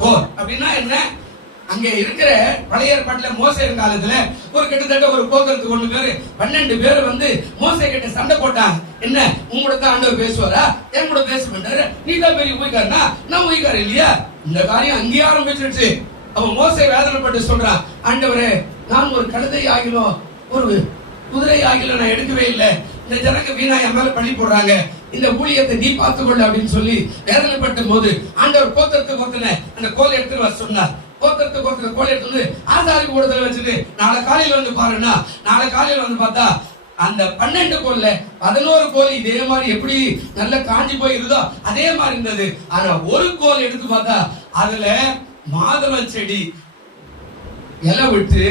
கோல் அப்படின்னா என்ன? அங்க இருக்கிற பழைய ஏற்பாட்டுல மோசே காலத்துல ஒரு கிட்டத்தட்ட ஒரு கோத்திரத்துக்கு 1 பேரு 12 பேர் வந்து மோசே கிட்ட சண்டை போட்டாங்க. என்ன, உங்களோட தான் ஆண்டவர் பேசுவாரா, என் கூட பேச மாட்டாரு, நீ தான் பெரிய ஊய்க்காரனா, நான் ஊய்க்கார இல்லையா? இந்த காரியம் அங்கேயே ஆரம்பிச்சிருச்சு. அவன் மோசே வேதனைப்பட்டு சொல்றான், ஆண்டவரே, நான் ஒரு கழுதை ஆகிலும் ஒரு குதிரை ஆகிலும் நான் எடுக்கவே இல்லை. இந்த ஜனங்க வீணா என் மேல பழி போடுறாங்க. இந்த ஊழியத்தை நீ பார்த்துக்கொள்ள அப்படின்னு சொல்லி வேதனைப்பட்ட போது ஆண்டவர் கோத்திரத்துக்கு அந்த கோலை எடுத்து வர சொன்னார். கோத்திரத்துக்கு கோலை எடுத்து ஆசாரி கூடத்துல வச்சுட்டு நாளை காலையில வந்து பாருன்னா, நாளை காலையில வந்து பார்த்தா அந்த 12 கோல்ல 11 கோல் இதே மாதிரி எப்படி நல்ல காஞ்சி போயிருந்தோ அதே மாதிரி இருந்தது. ஆனா ஒரு கோல் எடுத்து பார்த்தா அதுல மாதள செடி இலை விட்டு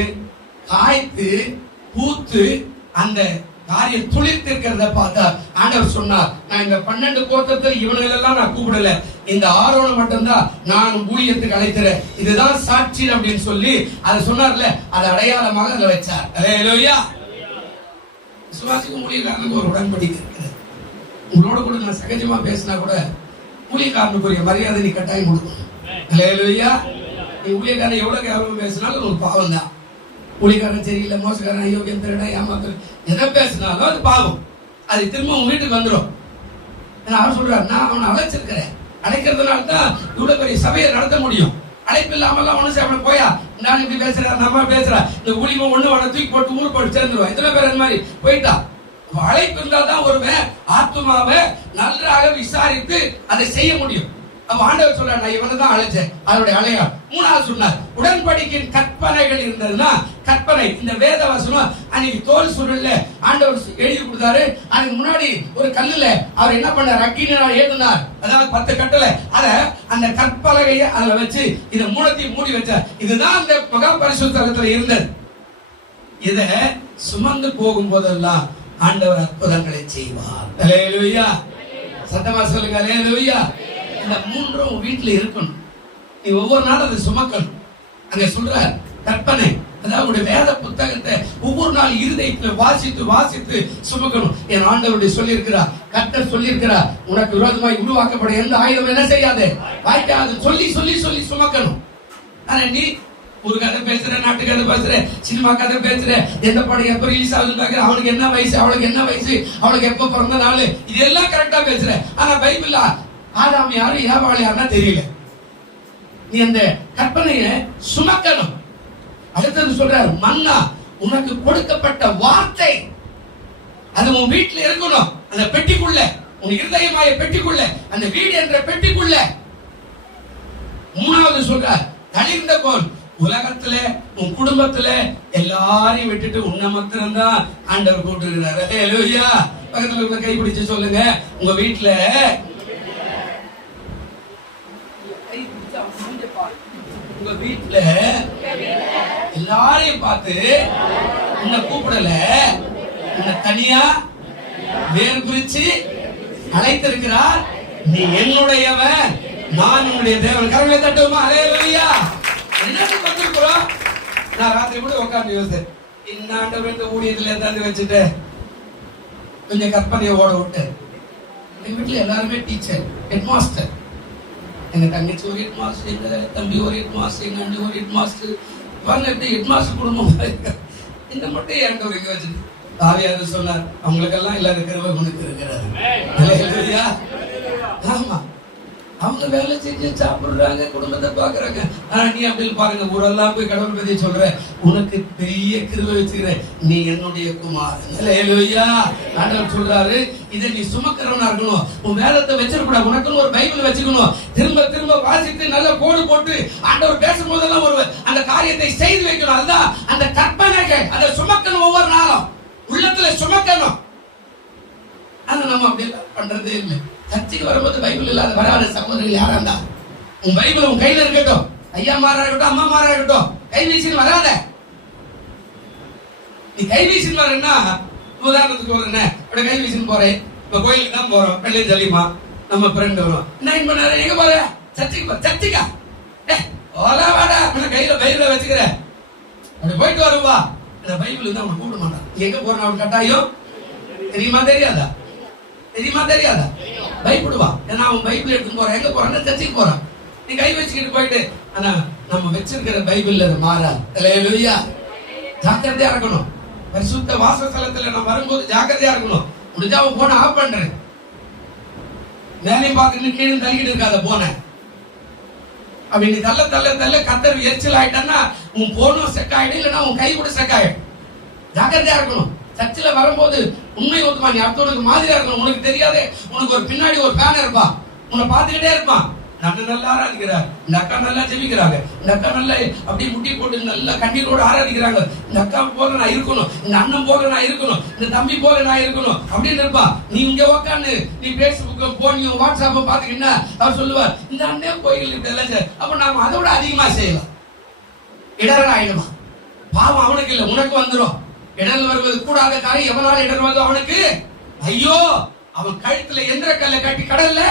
காய்த்து பூத்து அந்த காரியம் துளிர்த்திருக்கிறத பார்த்தா ஆண்டவர் சொன்னார், நான் இந்த 12 கோத்திரத்தில் இவனுங்களெல்லாம் நான் கூப்பிடல, இந்த ஆரோனை மட்டும்தான் நான் ஊழியத்துக்கு அழைக்கிறேன், இதுதான் சாட்சி அப்படின்னு சொல்லி அதை சொன்னார்ல, அதை அடையாளமாக அதுல வச்சார். அல்லேலூயா. விசுவாசிக்கும் ஊழியக்காரனுக்கு ஒரு உடன்படிக்கை இருக்குது. உங்களோட கூட நான் சகஜமா பேசினா கூட ஊழியக்காரனுக்குரிய மரியாதை நீ கட்டாயம் கொடுக்கணும். அல்லேலூயா. நீ ஊழியக்காரன் எவ்வளவு கேவலமா பேசினாலும் ஒரு பாவம் தான். ஊழியக்காரன் சரியில்லை, மோசக்காரன், அயோக்கியம், திருடன், ஏமாத்தல், எதை பேசினாலும் அது பாவம். அது திரும்ப உங்க வீட்டுக்கு வந்துடும். அவர் சொல்றாரு, நான் அவனை அழைச்சிருக்கிறேன், அழைக்கிறதுனால தான் இவ்வளவு பெரிய சபையை நடத்த முடியும். அழைப்பு இல்லாமல்லாம் ஒண்ணு அவனை போயா நான் இப்படி பேசுறேன், நம்ம பேசுறேன், இந்த ஊழியமா ஒண்ணு அவனை தூக்கி போட்டு ஊர் போட்டு சேர்ந்துருவான். இதுல பேர் அந்த மாதிரி போயிட்டா. அழைப்பு இருந்தா தான் ஒருவன் ஆத்துமாவை நன்றாக விசாரித்து அதை செய்ய முடியும். அப்ப ஆண்டவர் சொல்றார், நான் இவனை தான் அழைச்சேன், அதனுடைய அழையா. 3வது சொன்னார், உடன்படிக்கையின் கற்பனைகள் இருந்ததுன்னா, கற்பனை இந்த வேத வசனம் அன்னைக்கு தோல் சுருள்ல ஆண்டவர் எழுதி கொடுத்தாரு. அதுக்கு முன்னாடி ஒரு கல்லுல அவர் என்ன பண்ணார், அக்கினியால் ஏதுனார், அதாவது 10 கட்டளை, அத அந்த கற்பலகையை அதுல வச்சு இதை மூலத்தையும் மூடி வச்சார். இதுதான் அந்த மகா பரிசுத்தலத்துல இருந்தது. இத சுமந்து போகும் போதெல்லாம் ஆண்டவர் அற்புதங்களை செய்வார். அல்லேலூயா. சத்தமா சொல்லுங்க, அல்லேலூயா. இந்த 3ம் வீட்டுல இருக்கணும். நீ ஒவ்வொரு நாளும் அதை சுமக்கணும். அங்க சொல்ற கற்பனை, அதாவது வேத புத்தகத்தை ஒவ்வொரு நாள் இருதயத்துல வாசித்து வாசித்து சுமக்கணும். என் ஆண்டவருடைய சொல்லி இருக்கிறார், கர்த்தர் சொல்லி இருக்கிறார், உனக்கு விரோதமாய் உருவாக்கப்பட எந்த ஆயுதம் என்ன செய்யாது, வாய்க்காது, சொல்லி சொல்லி சொல்லி சுமக்கணும். ஆனா நீ ஒரு கதை பேசுற, நாட்டு கதை பேசுற, சினிமா கதை பேசுற, எந்த படம் எப்ப ரிலீஸ் ஆகுதுன்னு பாக்குற, அவனுக்கு என்ன வயசு, அவளுக்கு என்ன வயசு, அவளுக்கு எப்ப பிறந்த நாள், இதெல்லாம் கரெக்டா பேசுற. ஆனா பைபிள்ல ஆதாம் யாரு ஏவாள் யாருன்னா தெரியல. நீ அந்த கற்பனையை சுமக்கணும். அடுத்தது சொல்றாரு, மன்னா உனக்கு கொடுக்கப்பட்ட வார்த்தை அது உன் வீட்டுல இருக்கணும். அந்த பெட்டிக்குள்ள, உன் இருதயமாய பெட்டிக்குள்ள, அந்த வீடு என்ற பெட்டிக்குள்ள. 3வது சொல்றார், தளிர்ந்த கோல். உலகத்துல உன் குடும்பத்துல எல்லாரையும் விட்டுட்டு உன்னை மாத்திரம் தான் ஆண்டவர் கூப்பிட்டுருக்கிறார். அல்லேலூயா. பக்கத்துல கைப்பிடிச்சு சொல்லுங்க, உங்க வீட்டுல உங்க வீட்டுல எல்லாரையும் பார்த்து உன்னை கூப்பிடல, உன்னை தனியா வேர் குறிச்சு அழைத்திருக்கிறார். நீ என்னுடையவன், நான் உன்னுடைய தேவன். கரங்களை தட்டுவோமா? அல்லேலூயா. என்னது வந்திருக்கிறோம்? நான் ராத்திரி கூட உட்கார்ந்து யோசித்தேன், இந்த ஆண்டவர் இந்த ஊழியத்துல தந்து வச்சுட்டு கொஞ்சம் கற்பனையை ஓட விட்டு. எங்க வீட்டுல எல்லாருமே டீச்சர், ஹெட் மாஸ்டர். எங்க தங்கச்சி ஒரு ஹெட் மாஸ்டர், எங்க தம்பி ஒரு ஹெட் மாஸ்டர், எங்க அண்ணி ஒரு ஹெட் மாஸ்டர். ஹெட் மாஸ்டர் குடும்பம் இந்த மட்டும் என்கிட்ட ஒரு வச்சுட்டு தாவியார் சொன்னார், அவங்களுக்கெல்லாம் எல்லாரும் கிருபை உனக்கு இருக்கிறாரு. ஆமா, அவங்க வேலை செஞ்சு சாப்பிடுறாங்க, குடும்பத்தை பாக்குறாங்க. ஆனா நீ அப்படி பாருங்க, ஊரெல்லாம் போய் கடவுள் பத்தி சொல்ற, உனக்கு பெரிய கிருபை வச்சுக்கிற, நீ என்னுடைய குமாரன். அல்லேலூயா. ஆண்டவர் சொல்றாரு, இதை நீ சுமக்கிறவனா இருக்கணும். உன் வேதத்தை வச்சிருக்கூடாது, உனக்குன்னு ஒரு பைபிள் வச்சுக்கணும். திரும்ப திரும்ப வாசித்து நல்ல கோடு போட்டு ஆண்டவர் பேசும் போதெல்லாம் ஒரு அந்த காரியத்தை செய்து வைக்கணும். அதுதான் அந்த கற்பனைகள். அதை சுமக்கணும், ஒவ்வொரு நாளும் உள்ளத்துல சுமக்கணும். ஆனா நம்ம அப்படி எல்லாம் பண்றதே இல்லை. சர்ச்சைக்கு வரும்போது பைபிள் இல்லாத வராத சகோதரிகள் யாரா இருந்தா, உன் பைபிள் உன் கையில இருக்கட்டும். ஐயா மாரா இருக்கட்டும், அம்மா மாரா இருக்கட்டும், கை வீசின்னு வராத. நீ கை வீசின்னு வரேன்னா, உதாரணத்துக்கு ஒரு இப்படி கை வீசின்னு போறேன், இப்ப கோயிலுக்கு தான் போறோம், வெள்ளையும் ஜல்லிமா நம்ம ஃப்ரெண்ட் வரும், என்ன பண்ணாரு, எங்க போற, சர்ச்சைக்கு சர்ச்சைக்கா, ஓலா வாடா, கையில பைபிள வச்சுக்கிற, அப்படி போயிட்டு வருவா. இந்த பைபிள் தான் அவனை கூப்பிட மாட்டான். எங்க போறான் அவன் கட்டாயம் தெரியுமா தெரியாதா? தெரியுமா தெரியாதா? பயப்படுவா. ஏன்னா அவன் பைபிள் எடுத்து போறான், எங்க போறான், சர்ச்சைக்கு போறான். நீ கை வச்சுக்கிட்டு போயிட்டு, ஆனா நம்ம வச்சிருக்கிற பைபிள்ல அது மாறாது. அல்லேலூயா. ஜாக்கிரதையா இருக்கணும். பரிசுத்த வாசஸ்தலத்துல நம்ம வரும்போது ஜாக்கிரதையா இருக்கணும். முடிஞ்சா அவன் போன ஆஃப் பண்றேன், வேலையும் பார்த்துட்டு கீழே தள்ளிக்கிட்டு இருக்காத போன. அப்படி நீ தள்ள தள்ள தள்ள கத்தர் எரிச்சல் ஆயிட்டான்னா உன் போனும் செக் ஆயிடும், இல்லைன்னா உன் கை கூட செக் ஆயிடும். ஜாக்கிரதையா இருக்கணும். சர்ச்சில் வரும்போது உண்மை ஒத்துமா, நீ அடுத்தவனுக்கு மாதிரியா இருக்கணும். உனக்கு தெரியாது, உனக்கு ஒரு பின்னாடி ஒரு ஃபேன் இருப்பான், உன்னை பார்த்துக்கிட்டே இருப்பான். அண்ணன் நல்லா ஆராதிக்கிறார், இந்த அக்கா நல்லா ஜெபிக்கிறாங்க, இந்த அக்கா நல்லா அப்படி முட்டி போட்டு நல்லா கண்ணீரோடு ஆராதிக்கிறாங்க, இந்த அக்கா போல நான் இருக்கணும், இந்த அண்ணன் போல நான் இருக்கணும், இந்த தம்பி போல நான் இருக்கணும் அப்படின்னு இருப்பா. நீ இங்க உக்காந்து நீ பேஸ்புக் போனியும் வாட்ஸ்அப்பை பாத்துக்கிட்டா அவர் சொல்லுவார், இந்த அண்ணன் கோயில் இப்படி எல்லாம் சார், அப்ப நாம அதை விட அதிகமா செய்யலாம். இடர் ஆயிடுமா, பாவம் அவனுக்கு இல்லை உனக்கு வந்துடும். இடர் வருவது கூடாத காரியம் எவனால இடர் வருதோ அவனுக்கு ஐயோ. அவன் கழுத்துல எந்திர கல்லை கட்டி கடல்ல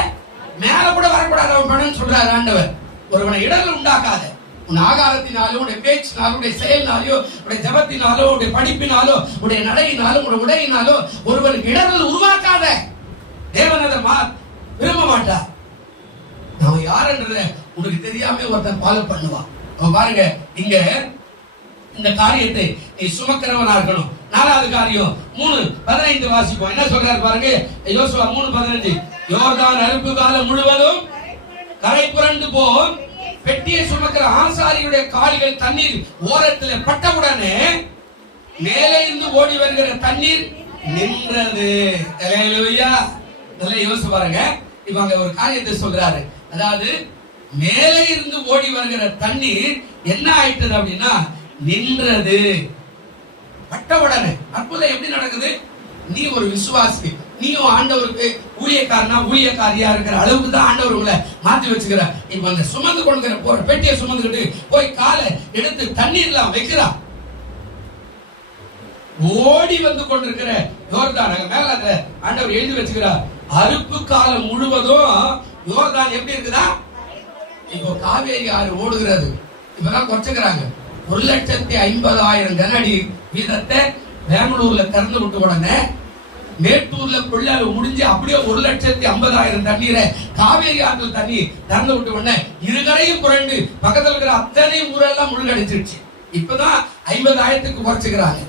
மேல கூட வரக்கூடாது அவன் பணம் சொல்றாரு ஆண்டவர். ஒருவனை இடர்ல உண்டாக்காத. உன் ஆகாரத்தினாலோ, உடைய பேச்சினாலோ, உடைய செயல்னாலோ, உடைய ஜபத்தினாலோ, உடைய படிப்பினாலோ, உடைய நடையினாலோ, உடைய உடையினாலோ ஒருவனுக்கு இடர்கள் உருவாக்காத. தேவன் அதை விரும்ப மாட்டார். அவன் யாருன்றத உனக்கு தெரியாம ஒருத்தன் ஃபாலோ பண்ணுவான். அவன் பாருங்க, இங்க இந்த காரியத்தை நீ சுமக்கிறவனா இருக்கணும். நாலாவது காரியம் 3:15 வாசிப்போம். என்ன சொல்றாரு பாருங்க, யோசுவா 3:15. யோர்தான் அறுப்பு காலம் முழுவதும் கரை புரண்டு போம், பெட்டியை சுமக்கிற ஆசாரியுடைய கால்கள் தண்ணீர் ஓரத்தில் பட்டவுடனே மேலே இருந்து ஓடி வருகிற தண்ணீர் நின்றது. அல்லேலூயா. நல்லா யோசிச்சு பாருங்க. இப்ப அங்க ஒரு காரியத்தை சொல்றாரு, அதாவது மேலே இருந்து ஓடி வருகிற தண்ணீர் என்ன ஆயிட்டது அப்படின்னா நின்றது. பட்டவுடனே அற்புதம் எப்படி நடக்குது? நீ ஒரு விசுவாசி, நீயும் ஆண்டவருக்கு ஊழியக்காரனா ஊழியக்காரியா இருக்கிற அளவுக்கு தான் ஆண்டவர் உங்களை மாற்றி வச்சுக்கிறார். இப்ப அந்த சுமந்து கொள்கிற போற பெட்டியை சுமந்துக்கிட்டு போய் காலை எடுத்து தண்ணீர்ல வைக்கிறா. ஓடி வந்து கொண்டிருக்கிற யோர்தான் மேல ஆண்டவர் எழுதி வச்சுக்கிறார், அறுப்பு காலம் முழுவதும் யோர்தான் எப்படி இருக்குதா? இப்போ காவேரி ஆறு ஓடுகிறது. இப்பதான் குறைச்சுக்கிறாங்க. 1,50,000 கன அடி வீதத்தை பெங்களூர்ல திறந்து விட்டு உடனே மேட்டூர்ல கொள்ளளவு முடிஞ்சு அப்படியே 1,50,000 தண்ணீரை காவேரி ஆற்றில் தண்ணி திறந்து விட்டு உடனே இருகரையும் புரண்டு பக்கத்துல இருக்கிற அத்தனை ஊரெல்லாம் முழுகடிச்சிருச்சு. இப்பதான் 50,000க்கு குறைச்சுக்கிறாங்க.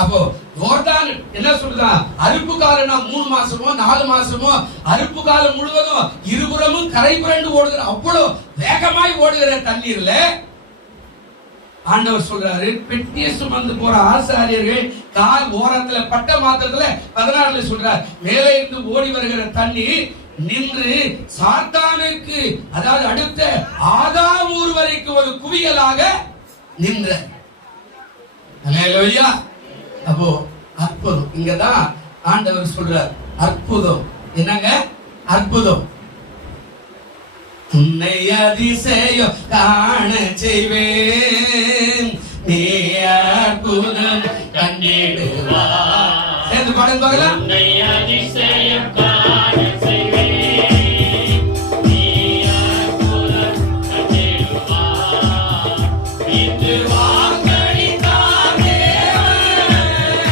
அப்போ யோர்தான் என்ன சொல்றா, அறுப்பு காலம் 3 மாசமோ 4 மாசமோ அறுப்பு காலம் முழுவதும் இருபுறமும் கரை புரண்டு ஓடுகிற அவ்வளவு வேகமாய் ஓடுகிற தண்ணீர்ல ஆண்டவர் சொல்றாரு, பெட்டியை சுமந்து போற ஆசாரியர்கள் கால் ஓரத்துல பட்ட மாத்திரத்துல 16 சொல்றார், மேலே இருந்து ஓடி வருகிற தண்ணி நின்று சாத்தானுக்கு, அதாவது அடுத்த ஆதாம் ஊர் வரைக்கும் ஒரு குவியலாக நின்ற. அல்லேலூயா. அப்போ அற்புதம் இங்கதான் ஆண்டவர் சொல்றார். அற்புதம் என்னங்க? அற்புதம். உன்னை அதிசயம் காண செய்வேன், நீ அற்புதம் கண்டிடுவாய். சேர்ந்து பாடுங்க பார்க்கலாம். உன்னை அதிசயம் காண செய்வேன், நீ அற்புதம் கண்டிடுவாய். இன்று வாக்களித்தார் தேவன்,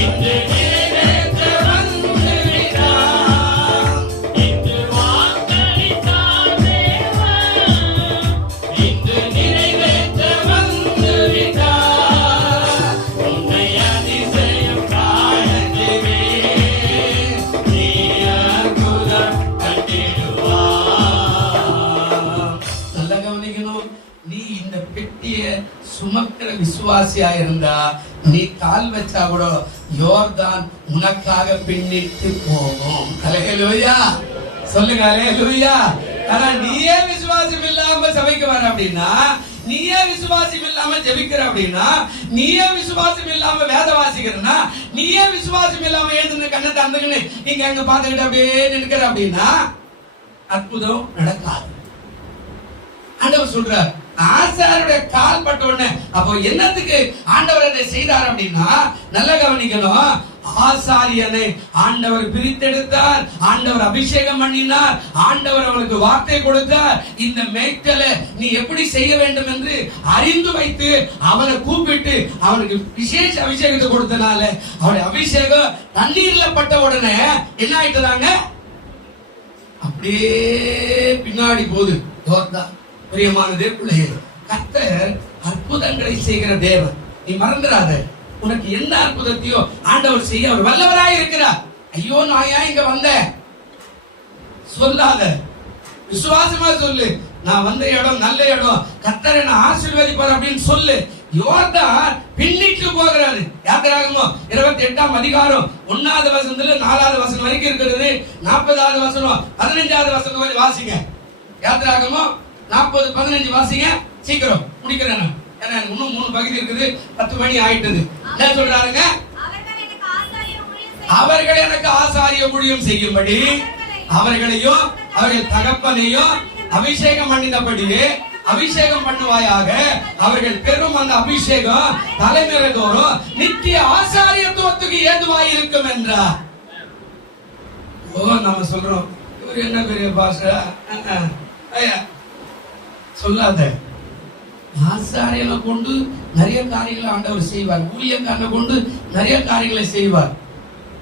இன்று நிறைவேற்ற வந்து விட்டார். இன்று வாக்களித்தார் தேவன், இன்று நிறைவேற்ற வந்து விட்டார். உன்னை அதிசயம் காண செய்வேன், சுமக்கிற விசுவாசியா இருந்தா நீ கால் வச்சா கூட யோர்தான் உனக்காக பின்னிட்டு போகும். அல்லேலூயா சொல்லுங்க, அல்லேலூயா. ஆனா நீயே விசுவாசம் இல்லாம சபைக்கு வர அப்படின்னா, நீயே விசுவாசம் இல்லாம ஜெபிக்கிற அப்படின்னா, நீயே விசுவாசம் இல்லாம வேத வாசிக்கிறனா, நீயே விசுவாசம் இல்லாம எழுந்து கண்ணை தந்துக்கின்னு இங்க அங்க பாத்துக்கிட்டு அப்படியே நிற்கிற அப்படின்னா அற்புதம் நடக்காது. ஆண்டவர் சொல்றார், ஆசாரியருடைய கால் பட்ட உடனே, அப்போ என்னத்துக்கு ஆண்டவர் அதை செய்தார் அப்படின்னா, நல்ல கவனிக்கணும். ஆசாரியனை ஆண்டவர் பிரித்தெடுத்தார், ஆண்டவர் அபிஷேகம் பண்ணினார், ஆண்டவர் அவனுக்கு வார்த்தை கொடுத்தார். இந்த மேய்த்தலை நீ எப்படி செய்ய வேண்டும் என்று அறிந்து வைத்து அவனை கூப்பிட்டு அவனுக்கு விசேஷ அபிஷேகத்தை கொடுத்தனால அவருடைய அபிஷேகம் தண்ணீர்ல பட்ட உடனே என்ன ஆயிட்டாங்க, அப்படியே பின்னாடி போகுது. பிரியமானதே பிள்ளையே, கர்த்தர் அற்புதங்களை செய்கிற தேவன். நீ மறந்துடாத, உனக்கு என்ன அற்புதத்தையோ ஆண்டவர் செய்ய அவர் வல்லவராய் இருக்கிறார். ஐயோ நான் ஏன் இங்க வந்தேன் சொல்லாத, விசுவாசமா சொல்லு. நான் வந்த இடம் நல்ல இடம், கர்த்தர் என்ன ஆசீர்வதிப்பார் அப்படின்னு சொல்லு. யோர்தான் பின்னிட்டு போகிறாரு. யாத்திராகமம் 28ஆம் அதிகாரம் 1வது வசனத்துல 4வது வசனம் வரைக்கும் இருக்கிறது. 40வது வசனம் 15வது வசனம் கொஞ்சம் வாசிங்க. யாத்திராகமம் 40:15 வாசிங்க, சீக்கிரம் முடிக்கிறேன். ஏன்னா இன்னும் 3 பகுதி இருக்குது, 10 மணி ஆயிட்டது. என்ன சொல்றாருங்க, அவர்கள் எனக்கு ஆசாரிய ஊழியம் செய்யும்படி அவர்களையும் அவர்கள் தகப்பனையும் அபிஷேகம் பண்ணினபடியே அபிஷேகம் பண்ணுவாயாக. அவர்கள் பெரும் அந்த அபிஷேகம் தலைமுறை தோறும் நித்திய ஆசாரியத்துவத்துக்கு ஏதுவாய் இருக்கும் என்றார். ஓ நம்ம சொல்றோம், இவர் என்ன பெரிய பாஷா சொல்லாத. ஆசாரியனை கொண்டு நிறைய காரியங்களை ஆண்டவர் செய்வார், ஊழியக்காரனை கொண்டு நிறைய காரியங்களை செய்வார்.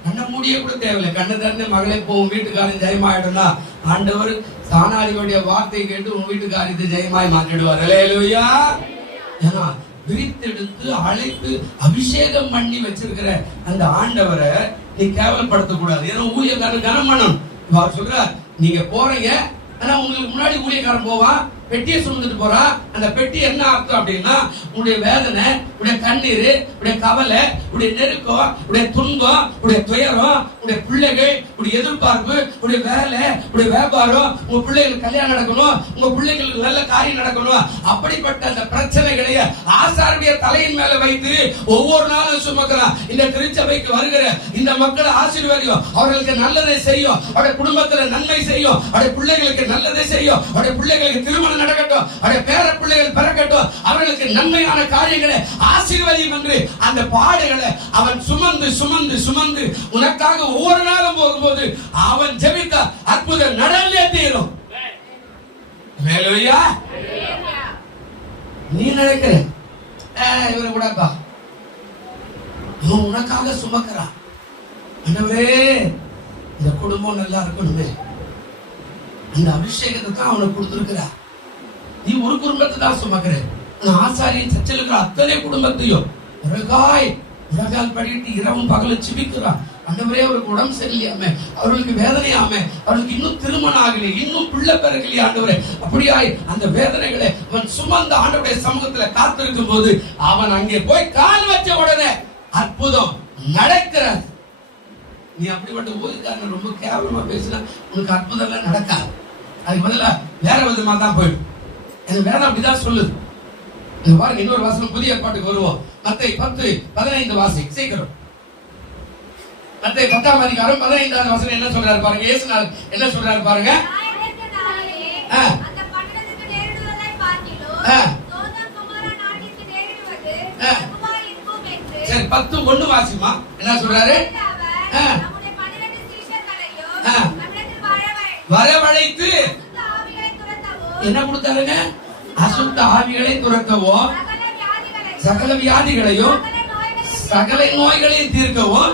கண்ணை மூடிய கூட தேவையில்லை, கண்ணை திறந்து மகளே போகும் வீட்டுக்காரன் ஜெயமாயிடும்னா ஆண்டவர் தானாளிகளுடைய வார்த்தை கேட்டு உன் வீட்டுக்காரியத்தை ஜெயமாய் மாற்றிடுவார். அல்லேலூயா. ஏன்னா பிரித்தெடுத்து அழைத்து அபிஷேகம் பண்ணி வச்சிருக்கிற அந்த ஆண்டவரை நீ கேவலப்படுத்த கூடாது. ஏன்னா ஊழியக்காரன் கனம் பண்ணணும். அவர் சொல்றார், நீங்க போறீங்க, ஆனா உங்களுக்கு முன்னாடி ஊழியக்காரன் போவான், பெட்டியை சுமந்துட்டு போறான். அந்த பெட்டி என்ன அர்த்தம் அப்படின்னா, உடைய வேதனை, உடைய கண்ணீர், உடைய கவலை, உடைய நெருக்கம், உடைய துன்பம், உடைய துயரம், உடைய பிள்ளைகள், உடைய எதிர்பார்ப்பு, உடைய வேலை, உடைய வியாபாரம், உங்க பிள்ளைகளுக்கு கல்யாணம் நடக்கணும், உங்க பிள்ளைகளுக்கு நல்ல காரியம் நடக்கணும். அப்படிப்பட்ட அந்த பிரச்சனைகளை ஆசாரிய தலையின் மேல வைத்து ஒவ்வொரு நாளும் சுமக்கிறான். இந்த திருச்சபைக்கு வருகிற இந்த மக்களை ஆசீர்வாதியும், அவர்களுக்கு நல்லதை செய்யும், அவருடைய குடும்பத்துல நன்மை செய்யும், அவருடைய பிள்ளைகளுக்கு நல்லதை செய்யும், அவருடைய பிள்ளைகளுக்கு திருமணம் நடக்கட்டும், அவருடைய பேர பிள்ளைகள் பிறக்கட்டும், அவர்களுக்கு நன்மையான காரியங்களை ஆசீர்வதியும் என்று அந்த பாடுகளை அவன் சுமந்து சுமந்து சுமந்து உனக்காக ஒவ்வொரு நாளும் போகும்போது அவன் ஜெபித்த அற்புதம் நடந்தே தீரும். அல்லேலூயா. நீ நினைக்கிற இவரை கூடப்பா உனக்காக சுமக்கிறான். ஆண்டவரே இந்த குடும்பம் நல்லா இருக்கணுமே, அந்த அபிஷேகத்தை தான் அவனுக்கு கொடுத்திருக்கிறார். நீ ஒரு குடும்பத்தை தான் சுமக்கிற, ஆசாரியின் சர்ச்சையில் இருக்கிற அத்தனை குடும்பத்தையும் உலகால் படிட்டு இரவும் பகலும் சிபிக்கிறான். ஆண்டவரே அவருக்கு உடம்பு சரியில்லையாமே, அவர்களுக்கு வேதனையாமே, அவர்களுக்கு இன்னும் திருமணம் ஆகலையே, இன்னும் பிள்ளை பிறகலையே ஆண்டவரே, அப்படியாய் அந்த வேதனைகளை அவன் சுமந்த ஆண்டவருடைய சமூகத்துல காத்திருக்கும் போது அவன் அங்கே போய் கால் வச்ச உடனே அற்புதம் நடக்கிறது. நீ அப்படிப்பட்ட ஊழியக்காரன் ரொம்ப கேவலமா பேசினா உனக்கு அற்புதம் எல்லாம் நடக்காது. அதுக்கு பதிலா வேற விதமா தான் போயிடும். எனக்கு வேதம் அப்படிதான் சொல்லுது. பாருங்க, இன்னொரு வாசனம் புதிய ஏற்பாட்டுக்கு வருவோம். மத்தேயு 10:15 வாசி சீக்கிரம். மத்தேயு 10ஆம் அதிகாரம் 15வது வசனம் என்ன சொல்றாரு பாருங்க. இயேசு என்ன சொல்றாரு பாருங்க. சரி 10:1 வாசிமா என்ன சொல்றாரு. வரவழைத்து என்ன கொடுத்தாருங்க, அசுத்த ஆவிகளை துரத்தவும், சகல வியாதிகளையும் சகல நோய்களையும் தீர்க்கவும்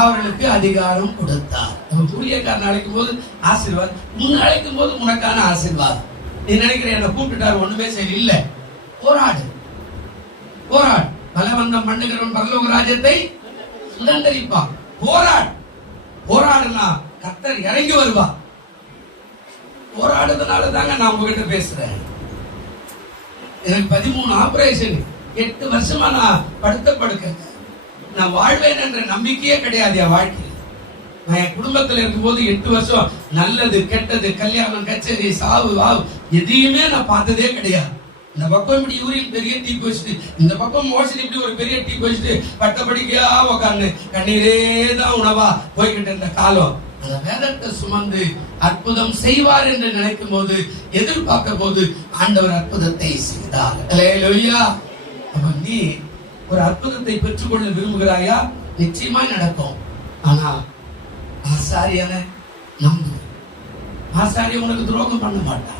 அவர்களுக்கு அதிகாரம் கொடுத்தார். ஊழியக்காரன் அழைக்கும் போது ஆசீர்வாதம், முன் அழைக்கும் போது உனக்கான ஆசீர்வாதம். நீ நினைக்கிற என்ன கூப்பிட்டுட்டாரு ஒண்ணுமே சரி இல்ல, போராடு போராடு. பலவந்தம் பண்ணுகிறவன் பரலோக ராஜ்யத்தை சுதந்தரிப்பான். போராடு, போராடுனா கர்த்தர் இறங்கி வருவா. போராடுறதுனால தாங்க நான் உங்ககிட்ட பேசுறேன். எனக்கு 13 ஆபரேஷன், 8 வருஷமா நான் படுக்க நான் வாழ்வேன் என்ற நம்பிக்கையே கிடையாது என் வாழ்க்கை. நான் என் குடும்பத்துல இருக்கும்போது 8 வருஷம் நல்லது கெட்டது, கல்யாணம், கச்சேரி, சாவு, வாவு எதையுமே நான் பார்த்ததே கிடையாது. இந்த பக்கம் இப்படி யூரின் பெரிய டீ வச்சுட்டு, இந்த பக்கம் மோஷன் இப்படி ஒரு பெரிய டீ வச்சுட்டு பட்டப்படிக்கையா உட்காந்து கண்ணீரே தான் உணவா போய்கிட்டு இருந்த காலம். அந்த வேதத்தை சுமந்து அற்புதம் செய்வார் என்று நினைக்கும் போது, எதிர்பார்க்கும் போது ஆண்டவர் அற்புதத்தை செய்தார். அல்லேலூயா. அப்ப நீ ஒரு அற்புதத்தை பெற்றுக்கொள்ள விரும்புகிறாயா? நிச்சயமா நடக்கும். ஆனா ஆசாரியனை நம்பு. ஆசாரிய உனக்கு துரோகம் பண்ண மாட்டான்.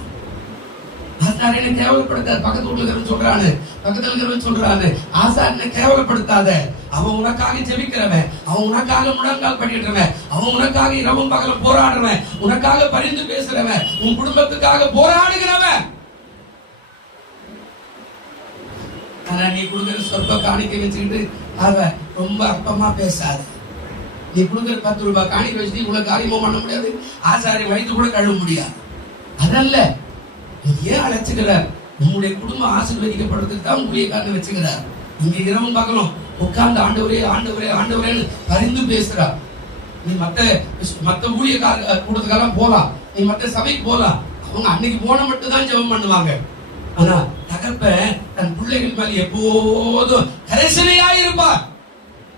ஆசாரியனை கேவலப்படுத்தாத. பக்கத்து வீட்டுல சொல்றானு, பக்கத்துல இருக்கிறவன் சொல்றானு, ஆசாரியனை கேவலப்படுத்தாத. அவன் உனக்காக ஜெபிக்கிறவன், அவன் உனக்காக முழங்கால் பண்ணிடுறவன், அவன் உனக்காக இரவும் பகலும் போராடுறவன், உனக்காக பரிந்து பேசுறவன், உன் குடும்பத்துக்காக போராடுகிறவன். ஆனா நீ கொடுக்கிற சொற்ப காணிக்கை வச்சுக்கிட்டு அத ரொம்ப அற்பமா பேசாத. நீ கொடுக்கிற 10 ரூபாய் காணிக்கை வச்சுட்டு இவ்வளவு காரியமும் பண்ண முடியாது, ஆசாரி வயிற்று கூட கழுவ முடியாது. அதல்ல, ஏன் அழைச்சுக்கிறார்? உங்களுடைய குடும்பம் ஆசீர்வதிக்கப்படுறதுக்கு தான் ஊழியக்காரனை வச்சுக்கிறார். இங்க இரவும் பார்க்கணும், உட்கார்ந்து ஆண்டவரே ஆண்டவரே ஆண்டவரேன்னு பரிந்து பேசுறார். நீ மத்த ஊழியக்கார கூடத்துக்கெல்லாம் போலாம், நீ மத்த சபைக்கு போலாம். அவங்க அன்னைக்கு போன மட்டும் தான் ஜெபம் பண்ணுவாங்க. ஆனா தகப்பன் தன் பிள்ளைகள் மேல எப்போதும் கரிசனையா இருப்பார்.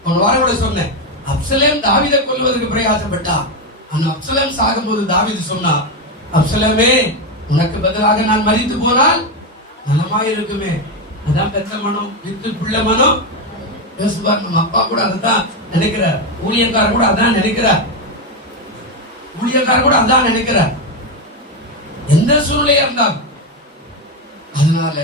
ஒரு வாரம் கூட சொன்னேன், அப்சலேம் தாவீதை கொல்வதற்கு பிரயாசப்பட்டான். ஆனா அப்சலேம் சாகும்போது தாவீது சொன்னா, அப்சலேமே உனக்கு பதிலாக நான் மரித்து போனால் நலமாய் இருக்குமே. அதான் பெத்த மனம், வித்து பிள்ளை மனம். யோசிப்பார், நம்ம அப்பா கூட அதான் நினைக்கிறார், ஊழியக்காரர் கூட அதான் நினைக்கிறார், ஊழியக்காரர் கூட அதான் நினைக்கிறார், எந்த சூழ்நிலையா இருந்தாலும். அதனால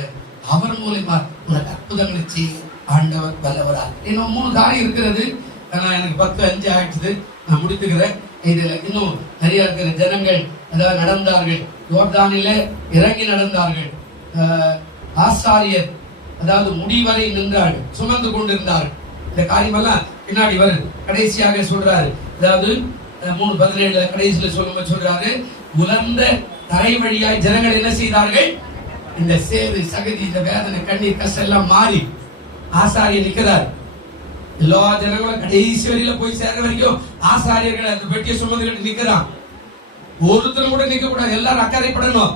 அவர் மூலமா உனக்கு அற்புதங்களை செய்ய ஆண்டவர் வல்லவரா. இன்னும் 3 காரியம் இருக்கிறது. எனக்கு 10:05 ஆயிடுச்சு, நான் முடித்துக்கிறேன். இதுல இன்னும் நிறைய இருக்கிற ஜனங்கள் அதாவது நடந்தார்கள், யோர்தானிலே இறங்கி நடந்தார்கள். ஆசாரியர் அதாவது முடிவரை நின்றார்கள், சுமந்து கொண்டிருந்தார்கள். இந்த காரியமெல்லாம் பின்னாடி வரும். கடைசியாக சொல்றாரு, அதாவது 3:17 கடைசியில சொல்றாரு, உலர்ந்த தரை வழியாய் ஜனங்கள் என்ன செய்தார்கள்? இந்த சேது சகதி, இந்த வேதனை, கண்ணீர், கஷ்டம் எல்லாம் மாறி ஆசாரியர் நிற்கிறார். எல்லா ஜனங்களும் கடைசி வரையில போய் சேர வரைக்கும் ஆசாரியர்கள் அந்த பெட்டியை சுமந்துகிட்டு நிக்கிறான். ஒருத்தரும் கூட நிக்க கூடாது, எல்லாரும் அக்கறைப்படணும்.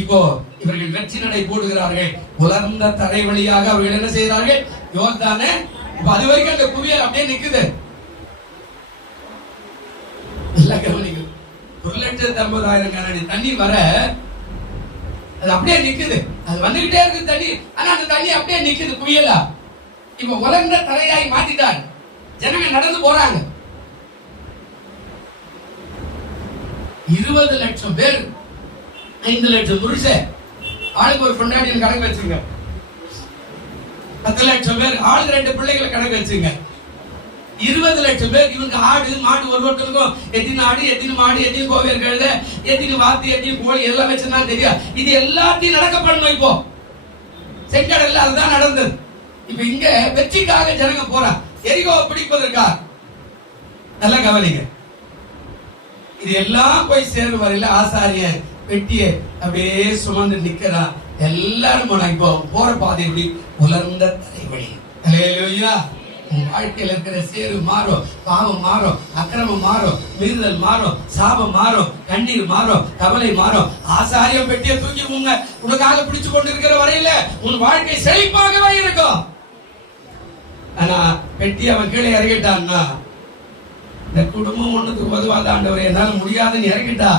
இப்போ இவர்கள் வெற்றி நடை போடுகிறார்கள். உலர்ந்த தரை வழியாக அவர்கள் என்ன செய்கிறார்கள்? யோர்தானே. அது வரைக்கும் அந்த குவியல் அப்படியே நிக்குது. எல்லாம் கவனிக்கும். 1,50,000 கனஅடி தண்ணி வர அது அப்படியே நிக்குது. அது வந்துகிட்டே இருக்கு தண்ணி. ஆனா அந்த தண்ணி அப்படியே நிக்குது குவியலா. இப்ப உலர்ந்த தரையாய் மாத்திட்டார். ஜனங்க நடந்து போறாங்க. 20 லட்சம் பேர், 5 லட்சம் புருஷன், ஆளுக்கு ஒரு பொண்டாட்டியை கணக்கு வச்சுங்க. 10 லட்சம் பேர், ஆளுக்கு 2 பிள்ளைகளை கணக்கு வச்சுங்க. 20 லட்சம் பேர். இவங்க ஆடு மாடு ஒருவருக்கும் எத்தனை ஆடு, எத்தனை மாடு, எத்தனை கோவில் கழுத, எத்தனை வாத்து, எத்தனை கோழி எல்லாம் வச்சுதான் தெரியும். இது எல்லாத்தையும் நடக்க பண்ணணும். இப்போ செங்கடல்ல அதுதான் நடந்தது. இப்ப இங்க வெற்றிக்காக ஜனங்க போறா, எரிகோவை பிடிப்பதற்காக. நல்லா கவனிங்க. இது எல்லாம் போய் சேரும் வரையில ஆசாரியன் பெட்டியை அப்படியே சுமந்து நிக்கிறான். எல்லாரும் போனா இப்போ போற பாதை எப்படி? உலர்ந்த தரைவழி. அல்லேலூயா. உன் வாழ்க்கையில இருக்கிற சேரு மாறும், பாவம் மாறும், அக்கிரமம் மாறும், மீறுதல் மாறும், சாபம் மாறும், கண்ணீர் மாறும், கவலை மாறும். ஆசாரியம் பெட்டியை தூக்கி உனக்காக பிடிச்சு கொண்டு இருக்கிற வரையில உன் வாழ்க்கை செழிப்பாகவே இருக்கும். ஆனா பெட்டி அவன் கீழே இறங்கிட்டான்னா, இந்த குடும்பம் ஒண்ணுக்கு பொதுவாக ஆண்டவர் என்னால முடியாதுன்னு இறங்கிட்டா,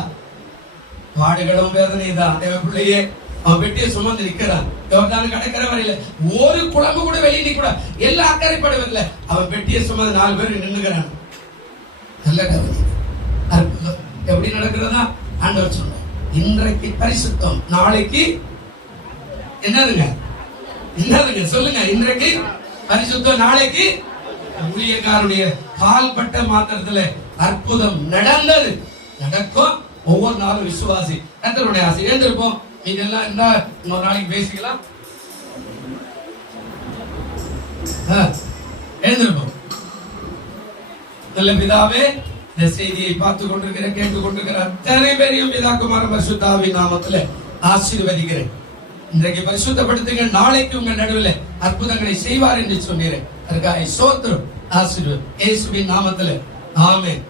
பாடுகளும் வேதனை தான். தேவ பிள்ளையே அவன் பெட்டியை சுமந்து நிக்கிறான். யோர்தானை கடக்கிற வரையில ஒரு குழம்பு கூட வெளியே நிக்கூட, எல்லாம் அக்கறைப்படவில்லை. அவன் பெட்டியை சுமந்து 4 பேர் நின்னுக்கிறான். நல்ல கவனி. அற்புதம் எப்படி நடக்கிறதா ஆண்டவர் சொன்னார். இன்றைக்கு பரிசுத்தம், நாளைக்கு என்னதுங்க? என்னதுங்க சொல்லுங்க? இன்றைக்கு பரிசுத்தம், நாளைக்கு ஊழியக்காரனுடைய கால் பட்ட மாத்திரத்துல அற்புதம் நடந்தது, நடக்கும். ஒவ்வொரு நாளும் விசுவாசி கர்த்தருடைய ஆசை. எழுந்திருப்போம். இதெல்லாம் இருந்தா இன்னொரு நாளைக்கு பேசிக்கலாம். எழுந்திருப்போம். நல்ல பிதாவே, இந்த செய்தியை பார்த்து கொண்டிருக்கிற, கேட்டுக் கொண்டிருக்கிற அத்தனை பேரையும் பிதா குமாரன் பரிசுத்த ஆவியின் நாமத்துல ஆசீர்வதிக்கிறேன். இன்றைக்கு பரிசுத்தப்படுத்துங்க, நாளைக்கு உங்கள் நடுவில் அற்புதங்களை செய்வார் என்று சொன்னீர். அதற்காக ஸ்தோத்திரம். ஆசீர்வாதம் இயேசுவின் நாமத்தில். ஆமென்.